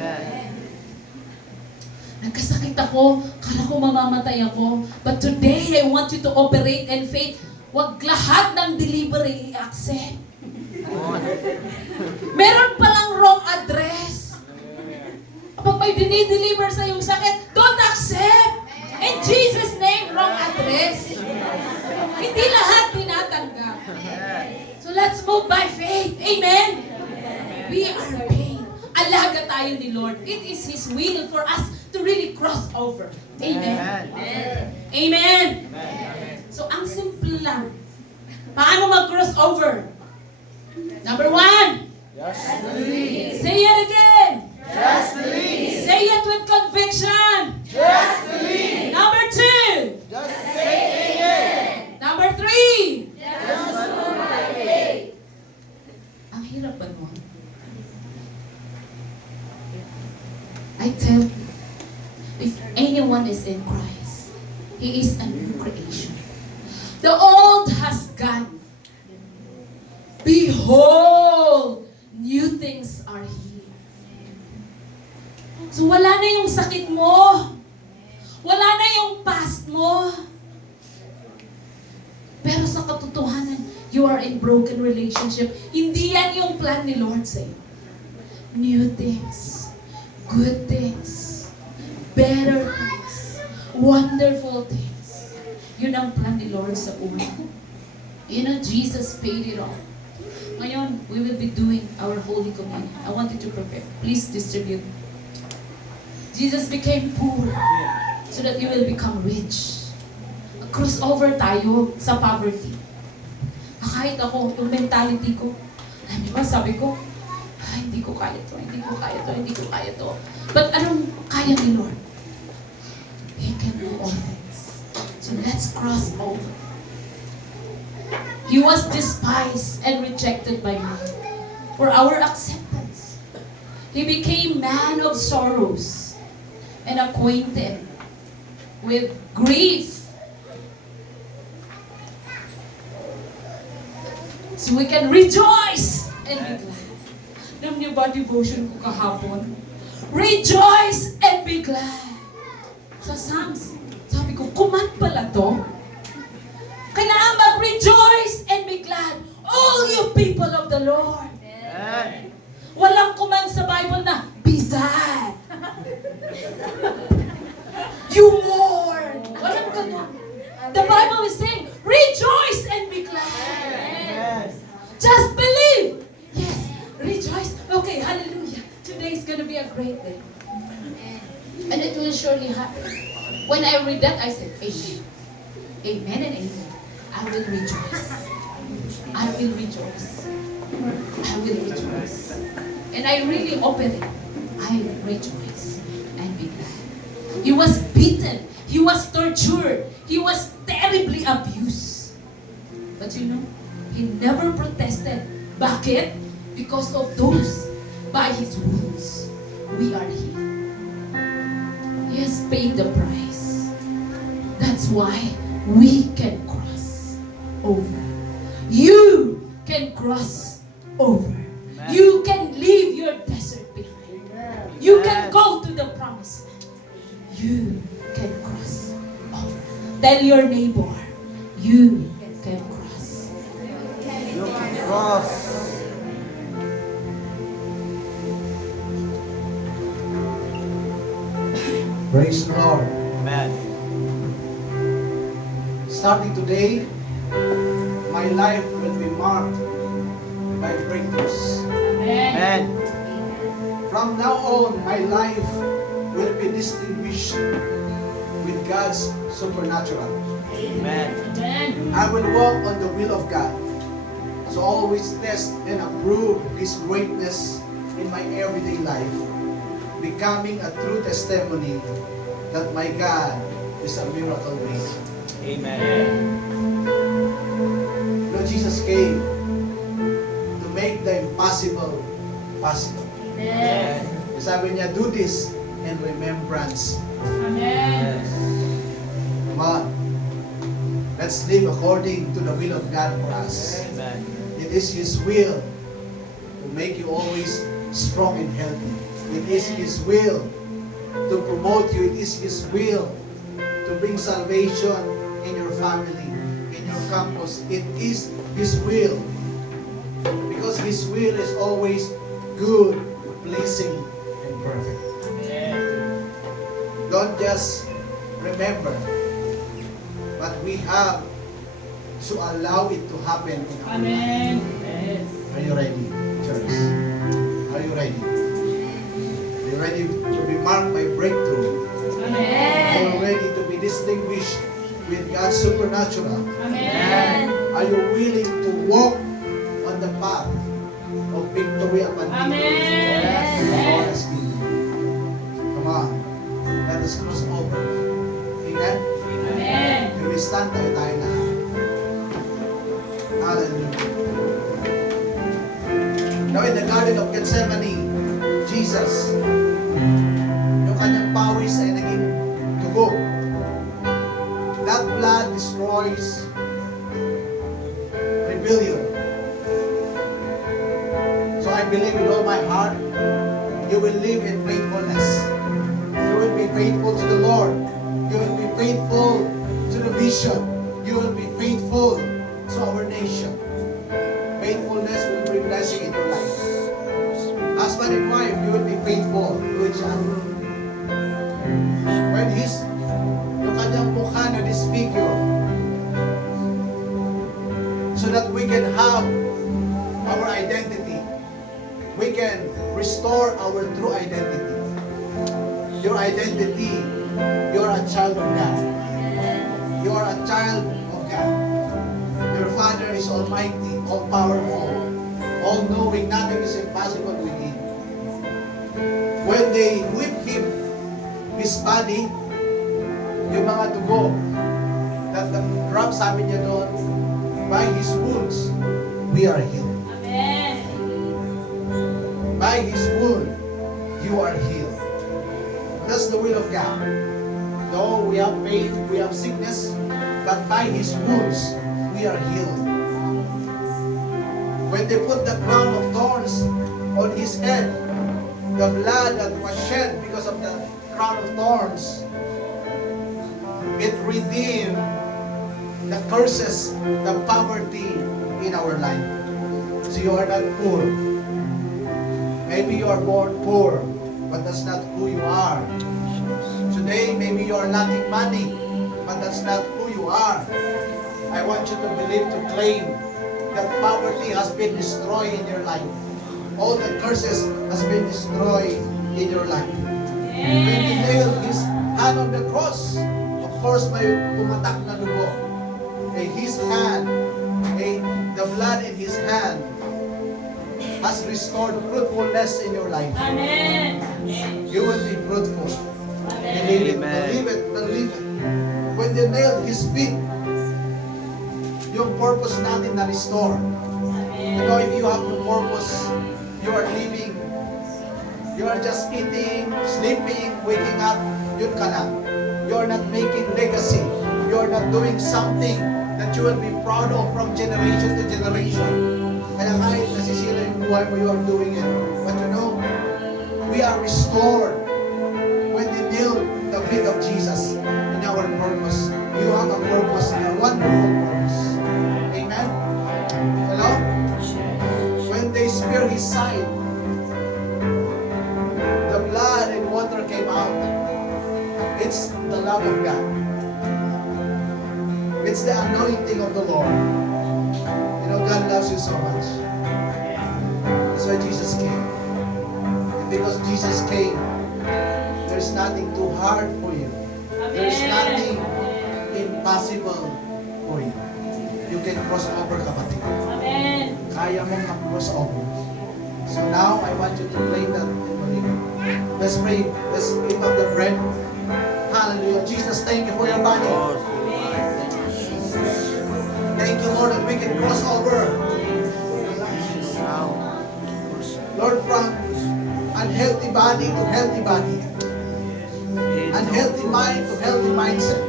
Nagkasakit ako, kala ko mamamatay ako. But today, I want you to operate in faith. Huwag lahat ng delivery i-accept. Meron palang wrong address. Kapag may dinideliver sa iyong sakit, don't accept. In Jesus' name, wrong address. Hindi lahat tinatanggap. So let's move by faith. Amen? We are paid. Alaga tayo ni Lord. It is His will for us to really cross over. Amen? Amen? So ang simple lang. Paano mag-cross over? Number 1. Just believe. Say it again. Just believe. Say it with conviction. Just believe. Number 2. Just say amen. Number 3. Just move by faith. Ang hirap ba nun? I tell you, if anyone anyone is in Christ, he is a new creation. The old has gone. Behold, new things are here. So wala na yung sakit mo. Wala na yung past mo. Pero sa katotohanan, you are in broken relationship. Hindi yan yung plan ni Lord sa'yo. New things, good things, better things, wonderful things. Yun ang plan ni Lord sa buhay mo. You know, Jesus paid it all. Ngayon, we will be doing our Holy Communion. I want you to prepare. Please distribute. Jesus became poor so that you will become rich. Crossover tayo sa poverty. Kahit ako, yung mentality ko, di ba, sabi ko, hindi ko kaya to, hindi ko kaya to, hindi ko kaya to. But anong kaya ni Lord? He can do all things. So let's cross over. He was despised and rejected by men for our acceptance. He became man of sorrows and acquainted with grief. So we can rejoice and be glad. Alam niyo ba devotion ko kahapon? Rejoice and be glad. Sa Psalms, sabi ko, command pala to. Kailangan mag-rejoice and be glad. All you people of the Lord. Walang command sa Bible na, be sad. You mourn. Walang ganun. The Bible is saying, rejoice and be glad. Just believe. Yes, rejoice. Okay, hallelujah. Today is going to be a great day. And it will surely happen. When I read that, I said, amen. Amen and amen. I will rejoice. I will rejoice. I will rejoice. And I really open it. I will rejoice and be glad. He was beaten. He was tortured. He was terribly abused. But you know, he never protested. Bakit? Because of those, by his wounds, we are healed. He has paid the price. That's why we can cross over. You can cross over. You can leave your desert behind. You can go to the promised land. You can cross over. Tell your neighbor, you can cross. You can cross. Praise the Lord. Amen. Starting today, my life will be marked by breakthroughs. Amen. From now on, my life will be distinguished with God's supernatural. Amen. I will walk on the will of God. So always test and approve His greatness in my everyday life, becoming a true testimony that my God is a miracle maker. Amen. Lord Jesus came to make the impossible possible. Amen. Sabi niya, do this in remembrance. Amen. Come on. Let's live according to the will of God for us. Amen. It is His will to make you always strong and healthy. It is His will to promote you. It is His will to bring salvation in your family, in your campus. It is His will. Because His will is always good, pleasing, and perfect. Amen. Don't just remember, but we have to allow it to happen in our life. Are you ready, church? Are you ready? Are you ready to be marked by breakthrough? Are you ready to be distinguished with God's supernatural? Are you willing to walk on the path of victory upon victory? Lord has given you. Come on, let us cross over. Amen? Can we stand tayo na? Hallelujah. Now in the Garden of Gethsemane, Jesus, yung kanyang pawis ay naging dugo. believe with all my heart, you will live in faithfulness. You will be faithful to the Lord. You will be faithful to the vision. You will be faithful to our nation. Faithfulness will bring blessing in your life. Husband and wife, you will be faithful to each other. When yung kanyang mukha na disfigure, so that we can have our identity. We can restore our true identity. Your identity, you are a child of God. You are a child of God. Your Father is almighty, all-powerful, all-knowing. Nothing is impossible with Him. When they whip Him, His body, yung mga dugo, that the drop, sabi niya doon, by His wounds, we are healed. Amen. By His wound, you are healed. That's the will of God. Though we have pain, we have sickness, but by His wounds, we are healed. When they put the crown of thorns on His head, the blood that was shed because of the crown of thorns, it redeemed the curses, the poverty in our life. So you are not poor. Maybe you are born poor, but that's not who you are. Today, maybe you are lacking money, but that's not who you are. I want you to believe, to claim that poverty has been destroyed in your life. All the curses has been destroyed in your life. When He nailed His hand on the cross, of course, may pumatak na dugo. His hand, the blood in His hand has restored fruitfulness in your life. Amen. You will be fruitful. Amen. Believe it, believe it, believe it. When they nailed His feet, yung purpose natin na restore. You know, if you have no purpose, you are living, you are just eating, sleeping, waking up, yun ka lang. You are not making legacy. You are not doing something that you will be proud of from generation to generation. Kaya kahit nasisira yung buhay mo, you are doing it. But you know, we are restored when they kneel the feet of Jesus in our purpose. You have a purpose, a wonderful purpose. Amen? Hello? When they spear His side, the blood and water came out. It's the love of God. It's the anointing of the Lord. You know, God loves you so much. That's why Jesus came. And because Jesus came, there's nothing too hard for you. There's nothing impossible for you. You can cross over, kapatid. Amen. Kaya mong mag-cross over. So now, I want you to claim that and believe it. Let's pray. Let's pick up the bread. Hallelujah. Jesus, thank you for your body. Thank you, Lord, that we can cross over. Lord, from unhealthy body to healthy body. Unhealthy mind to healthy mindset.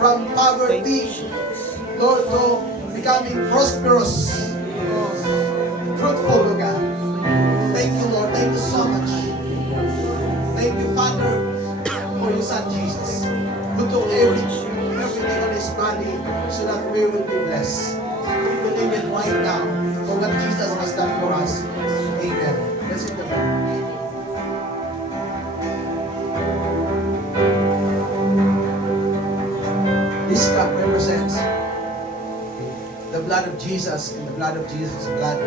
From poverty, Lord, to becoming prosperous. Fruitful, Lord God. Thank you, Lord. Thank you so much. Thank you, Father, for your Son Jesus, who took everything on His body so that we will be blessed. We believe it right now for what Jesus has done for us. Amen. Let's hit the bell. This cup represents the blood of Jesus, and the blood of Jesus' blood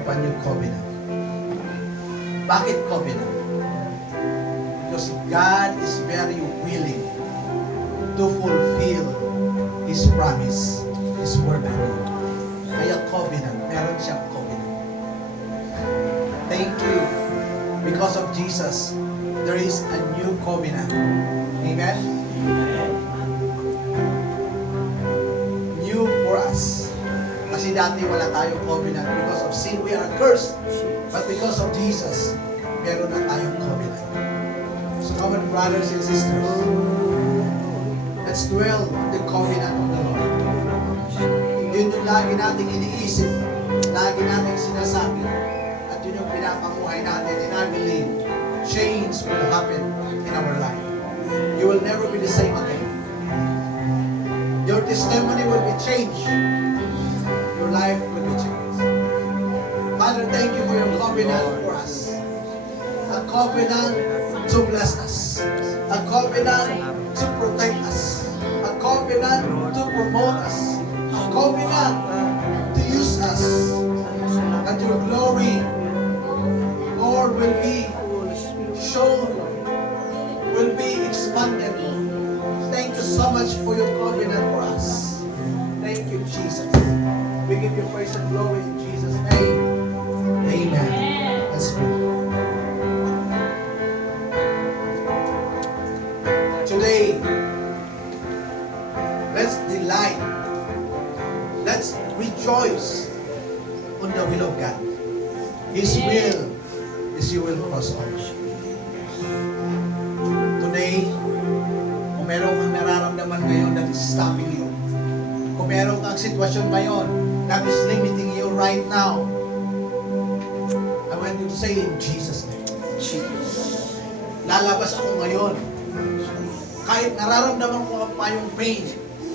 upon your covenant. Bakit covenant? Because God is very willing to fulfill His promise, His word for you. Kaya covenant, meron siyang covenant. Thank you. Because of Jesus, there is a new covenant. Amen? New for us. Kasi dati wala tayong covenant. Because of sin, we are cursed. But because of Jesus, meron na tayong covenant. So, common brothers and sisters, let's dwell on the covenant of the Lord. Yun yung lagi nating iniisip, lagi nating sinasabi. yun yung pinapamuhay natin. And I believe change will happen in our life. You will never be the same again. Your testimony will be changed. Your life will be changed. Father, thank you for your covenant for us. A covenant to bless us. A covenant to protect us. A covenant to promote us. A covenant to use us. That your glory, Lord, will be shown, will be expanded. Thank you so much for your covenant for us. Thank you, Jesus. We give you praise and glory in Jesus' name. Amen. Let's pray. Today, let's delight. Let's rejoice on the will of God. His will is you will cross over. Today, kung meron kang nararamdaman ngayon that is stopping you, kung meron kang sitwasyon ngayon that is limiting you right now, I want you to say in Jesus' name, lalabas ako ngayon. Kahit nararamdaman ko pa yung pain,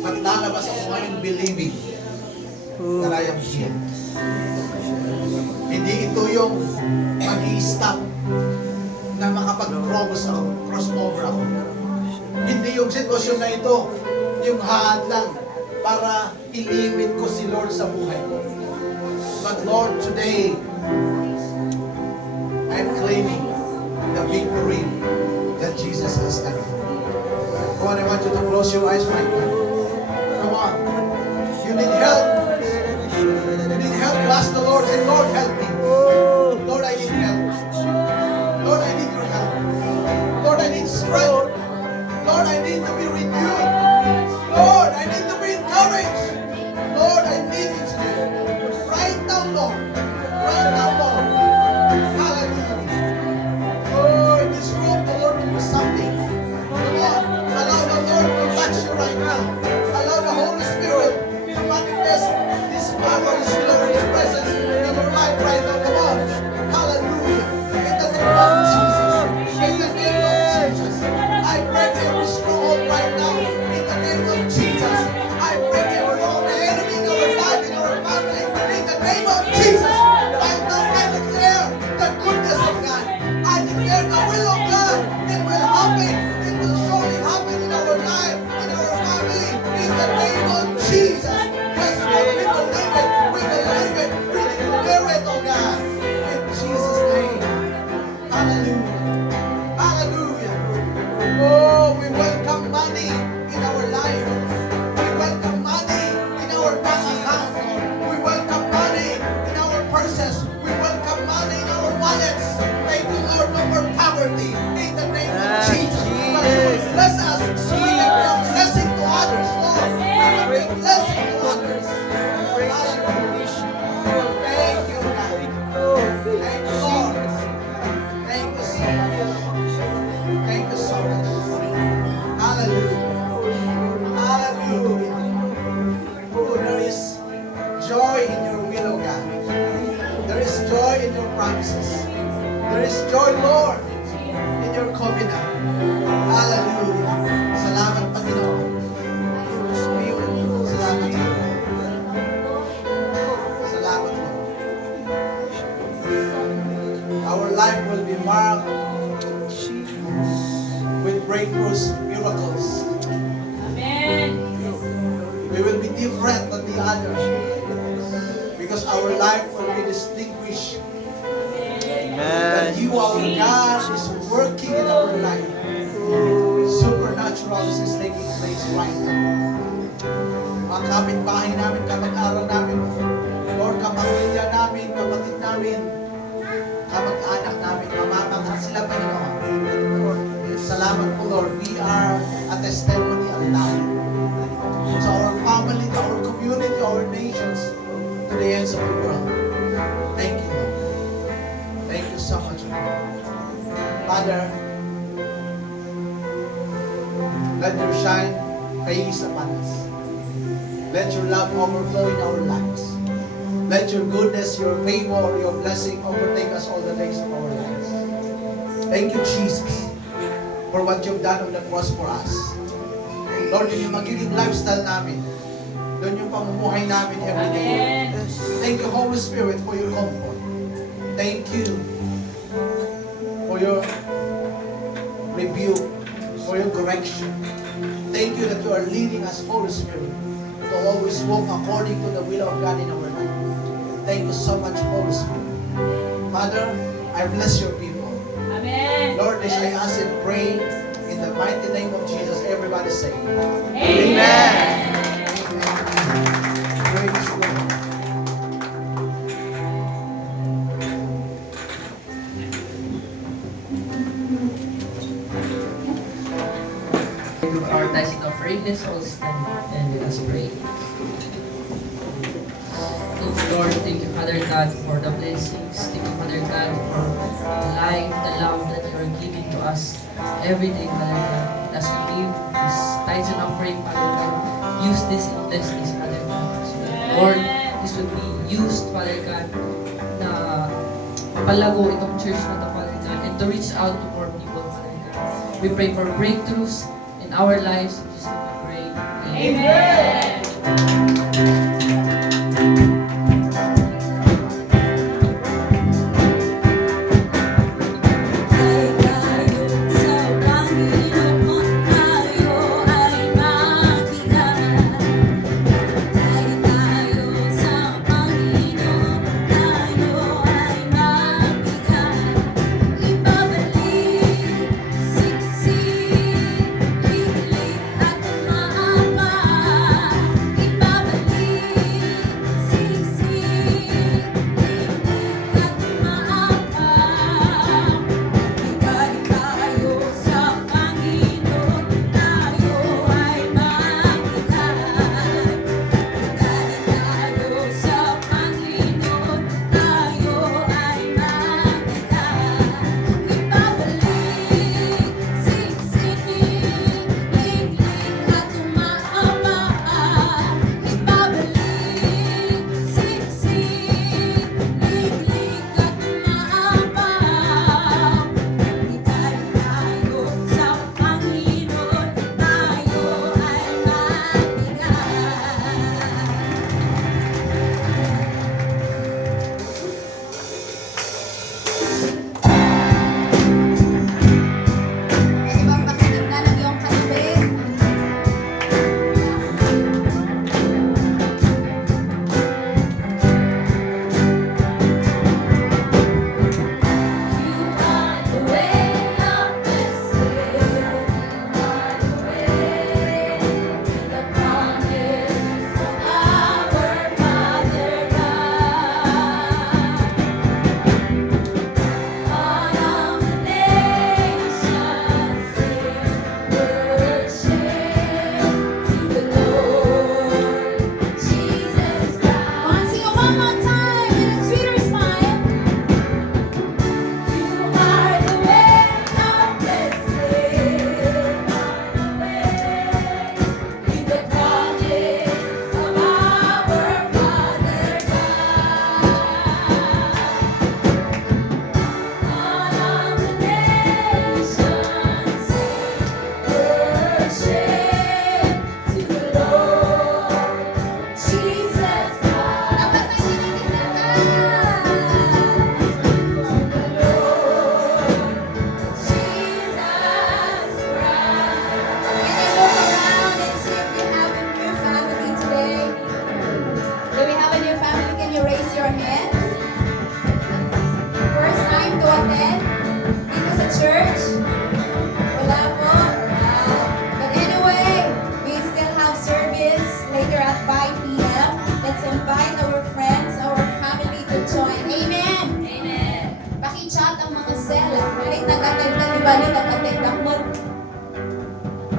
but lalabas ako ngayon believing that I am healed. Hindi ito yung mag-i-stop na makapag-cross over ako. Hindi yung sitwasyon na ito, yung haadlang para ilimit ko si Lord sa buhay ko. But Lord, today, I'm claiming the victory that Jesus has done. Come on, I want you to close your eyes right now. Come on. You need help. You need help. You ask the Lord, say, Lord, help me. Lord, I need help. Lord, I need your help. Lord, I need strength. Lord, I need to be renewed. Lord, I need to be encouraged. Lord, I need you today. Right now, Lord. Right now, Lord. Hallelujah. Oh, in this room, the Lord will do something. Come on. Allow the Lord to touch you right now. Allow the Holy Spirit to manifest His power, His glory, His presence in your life right now. Come on. Hallelujah. In the name of Jesus. In the name of Jesus. I break every stronghold right now. In the name of Jesus. I break every wrong enemy in our life, in our family. In the name of Jesus. Right now I declare the goodness of God. I declare the will of God. It will happen. It will surely happen in our life, in our family. In the name of Jesus. Yes, Lord, we believe it. We believe it. We declare it, oh God. In Jesus' name. Hallelujah. Hallelujah. Oh, we welcome money in our life. We welcome money in our bank account. We welcome money in our purses. We welcome money in our wallets. Thank you, Lord, no more poverty. In the name of Jesus. But you will bless us. We will be a blessing to others, Lord. We will be a blessing to others. Hallelujah. Thank you, God. Thank you, Lord. Thank you so much. Thank you so much. Hallelujah. Hallelujah. Oh, there is joy in your will, oh God. There is joy in your promises. There is joy, Lord, in your covenant. Hallelujah. Salamat, Panginoon. Salamat, Lord. Salamat, Lord. Our life will be marked with breakthroughs, miracles. Amen. We will be different than the others because our life will be distinguished. That you, our God, is working in our life. Supernatural is taking place right now. Mga kapitbahay namin, kapag-aral namin, Lord, kapamilya namin, kapatid namin, kamag-anak namin, mamamakan sila, Panginoon. Salamat po, Lord. We are a testimony alive. To our family, to our community, to our nations, to the ends of the world. Thank you, Lord. Thank you so much, Lord. Father, let your shine face upon us. Let your love overflow in our lives. Let your goodness, your favor, your blessing overtake us all the days of our lives. Thank you, Jesus, for what you've done on the cross for us. Lord, yun yung magiging lifestyle namin. Doon yung pamumuhay namin every day. Thank you, Holy Spirit, for your comfort. Thank you for your rebuke, for your correction. Thank you that you are leading us, Holy Spirit, to always walk according to the will of God in our life. Thank you so much, Holy Spirit. Father, I bless your people. Amen. Lord, this I ask and pray in the mighty name of Jesus. Everybody say, Amen. Praise the Lord. To our tithing offering, let's all stand and let us pray. Thank you, Lord. Thank you, Father God, for the blessings. Thank you, Father God, for the life, the love that you are giving to us every day, Father God. As we give this tithes and offering, Father God, use this and bless this, Father God. So that, Lord, this will be used, Father God, na mapalago itong church na to, Father God, and to reach out to more people, Father God. We pray for breakthroughs in our lives. In Jesus' name we pray. Amen.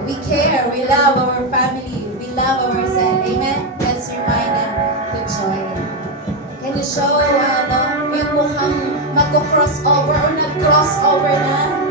We care, we love our family, we love ourselves. Amen? Let's remind them to join. Can you show yung mukhang mag-cross over or nag-cross over na?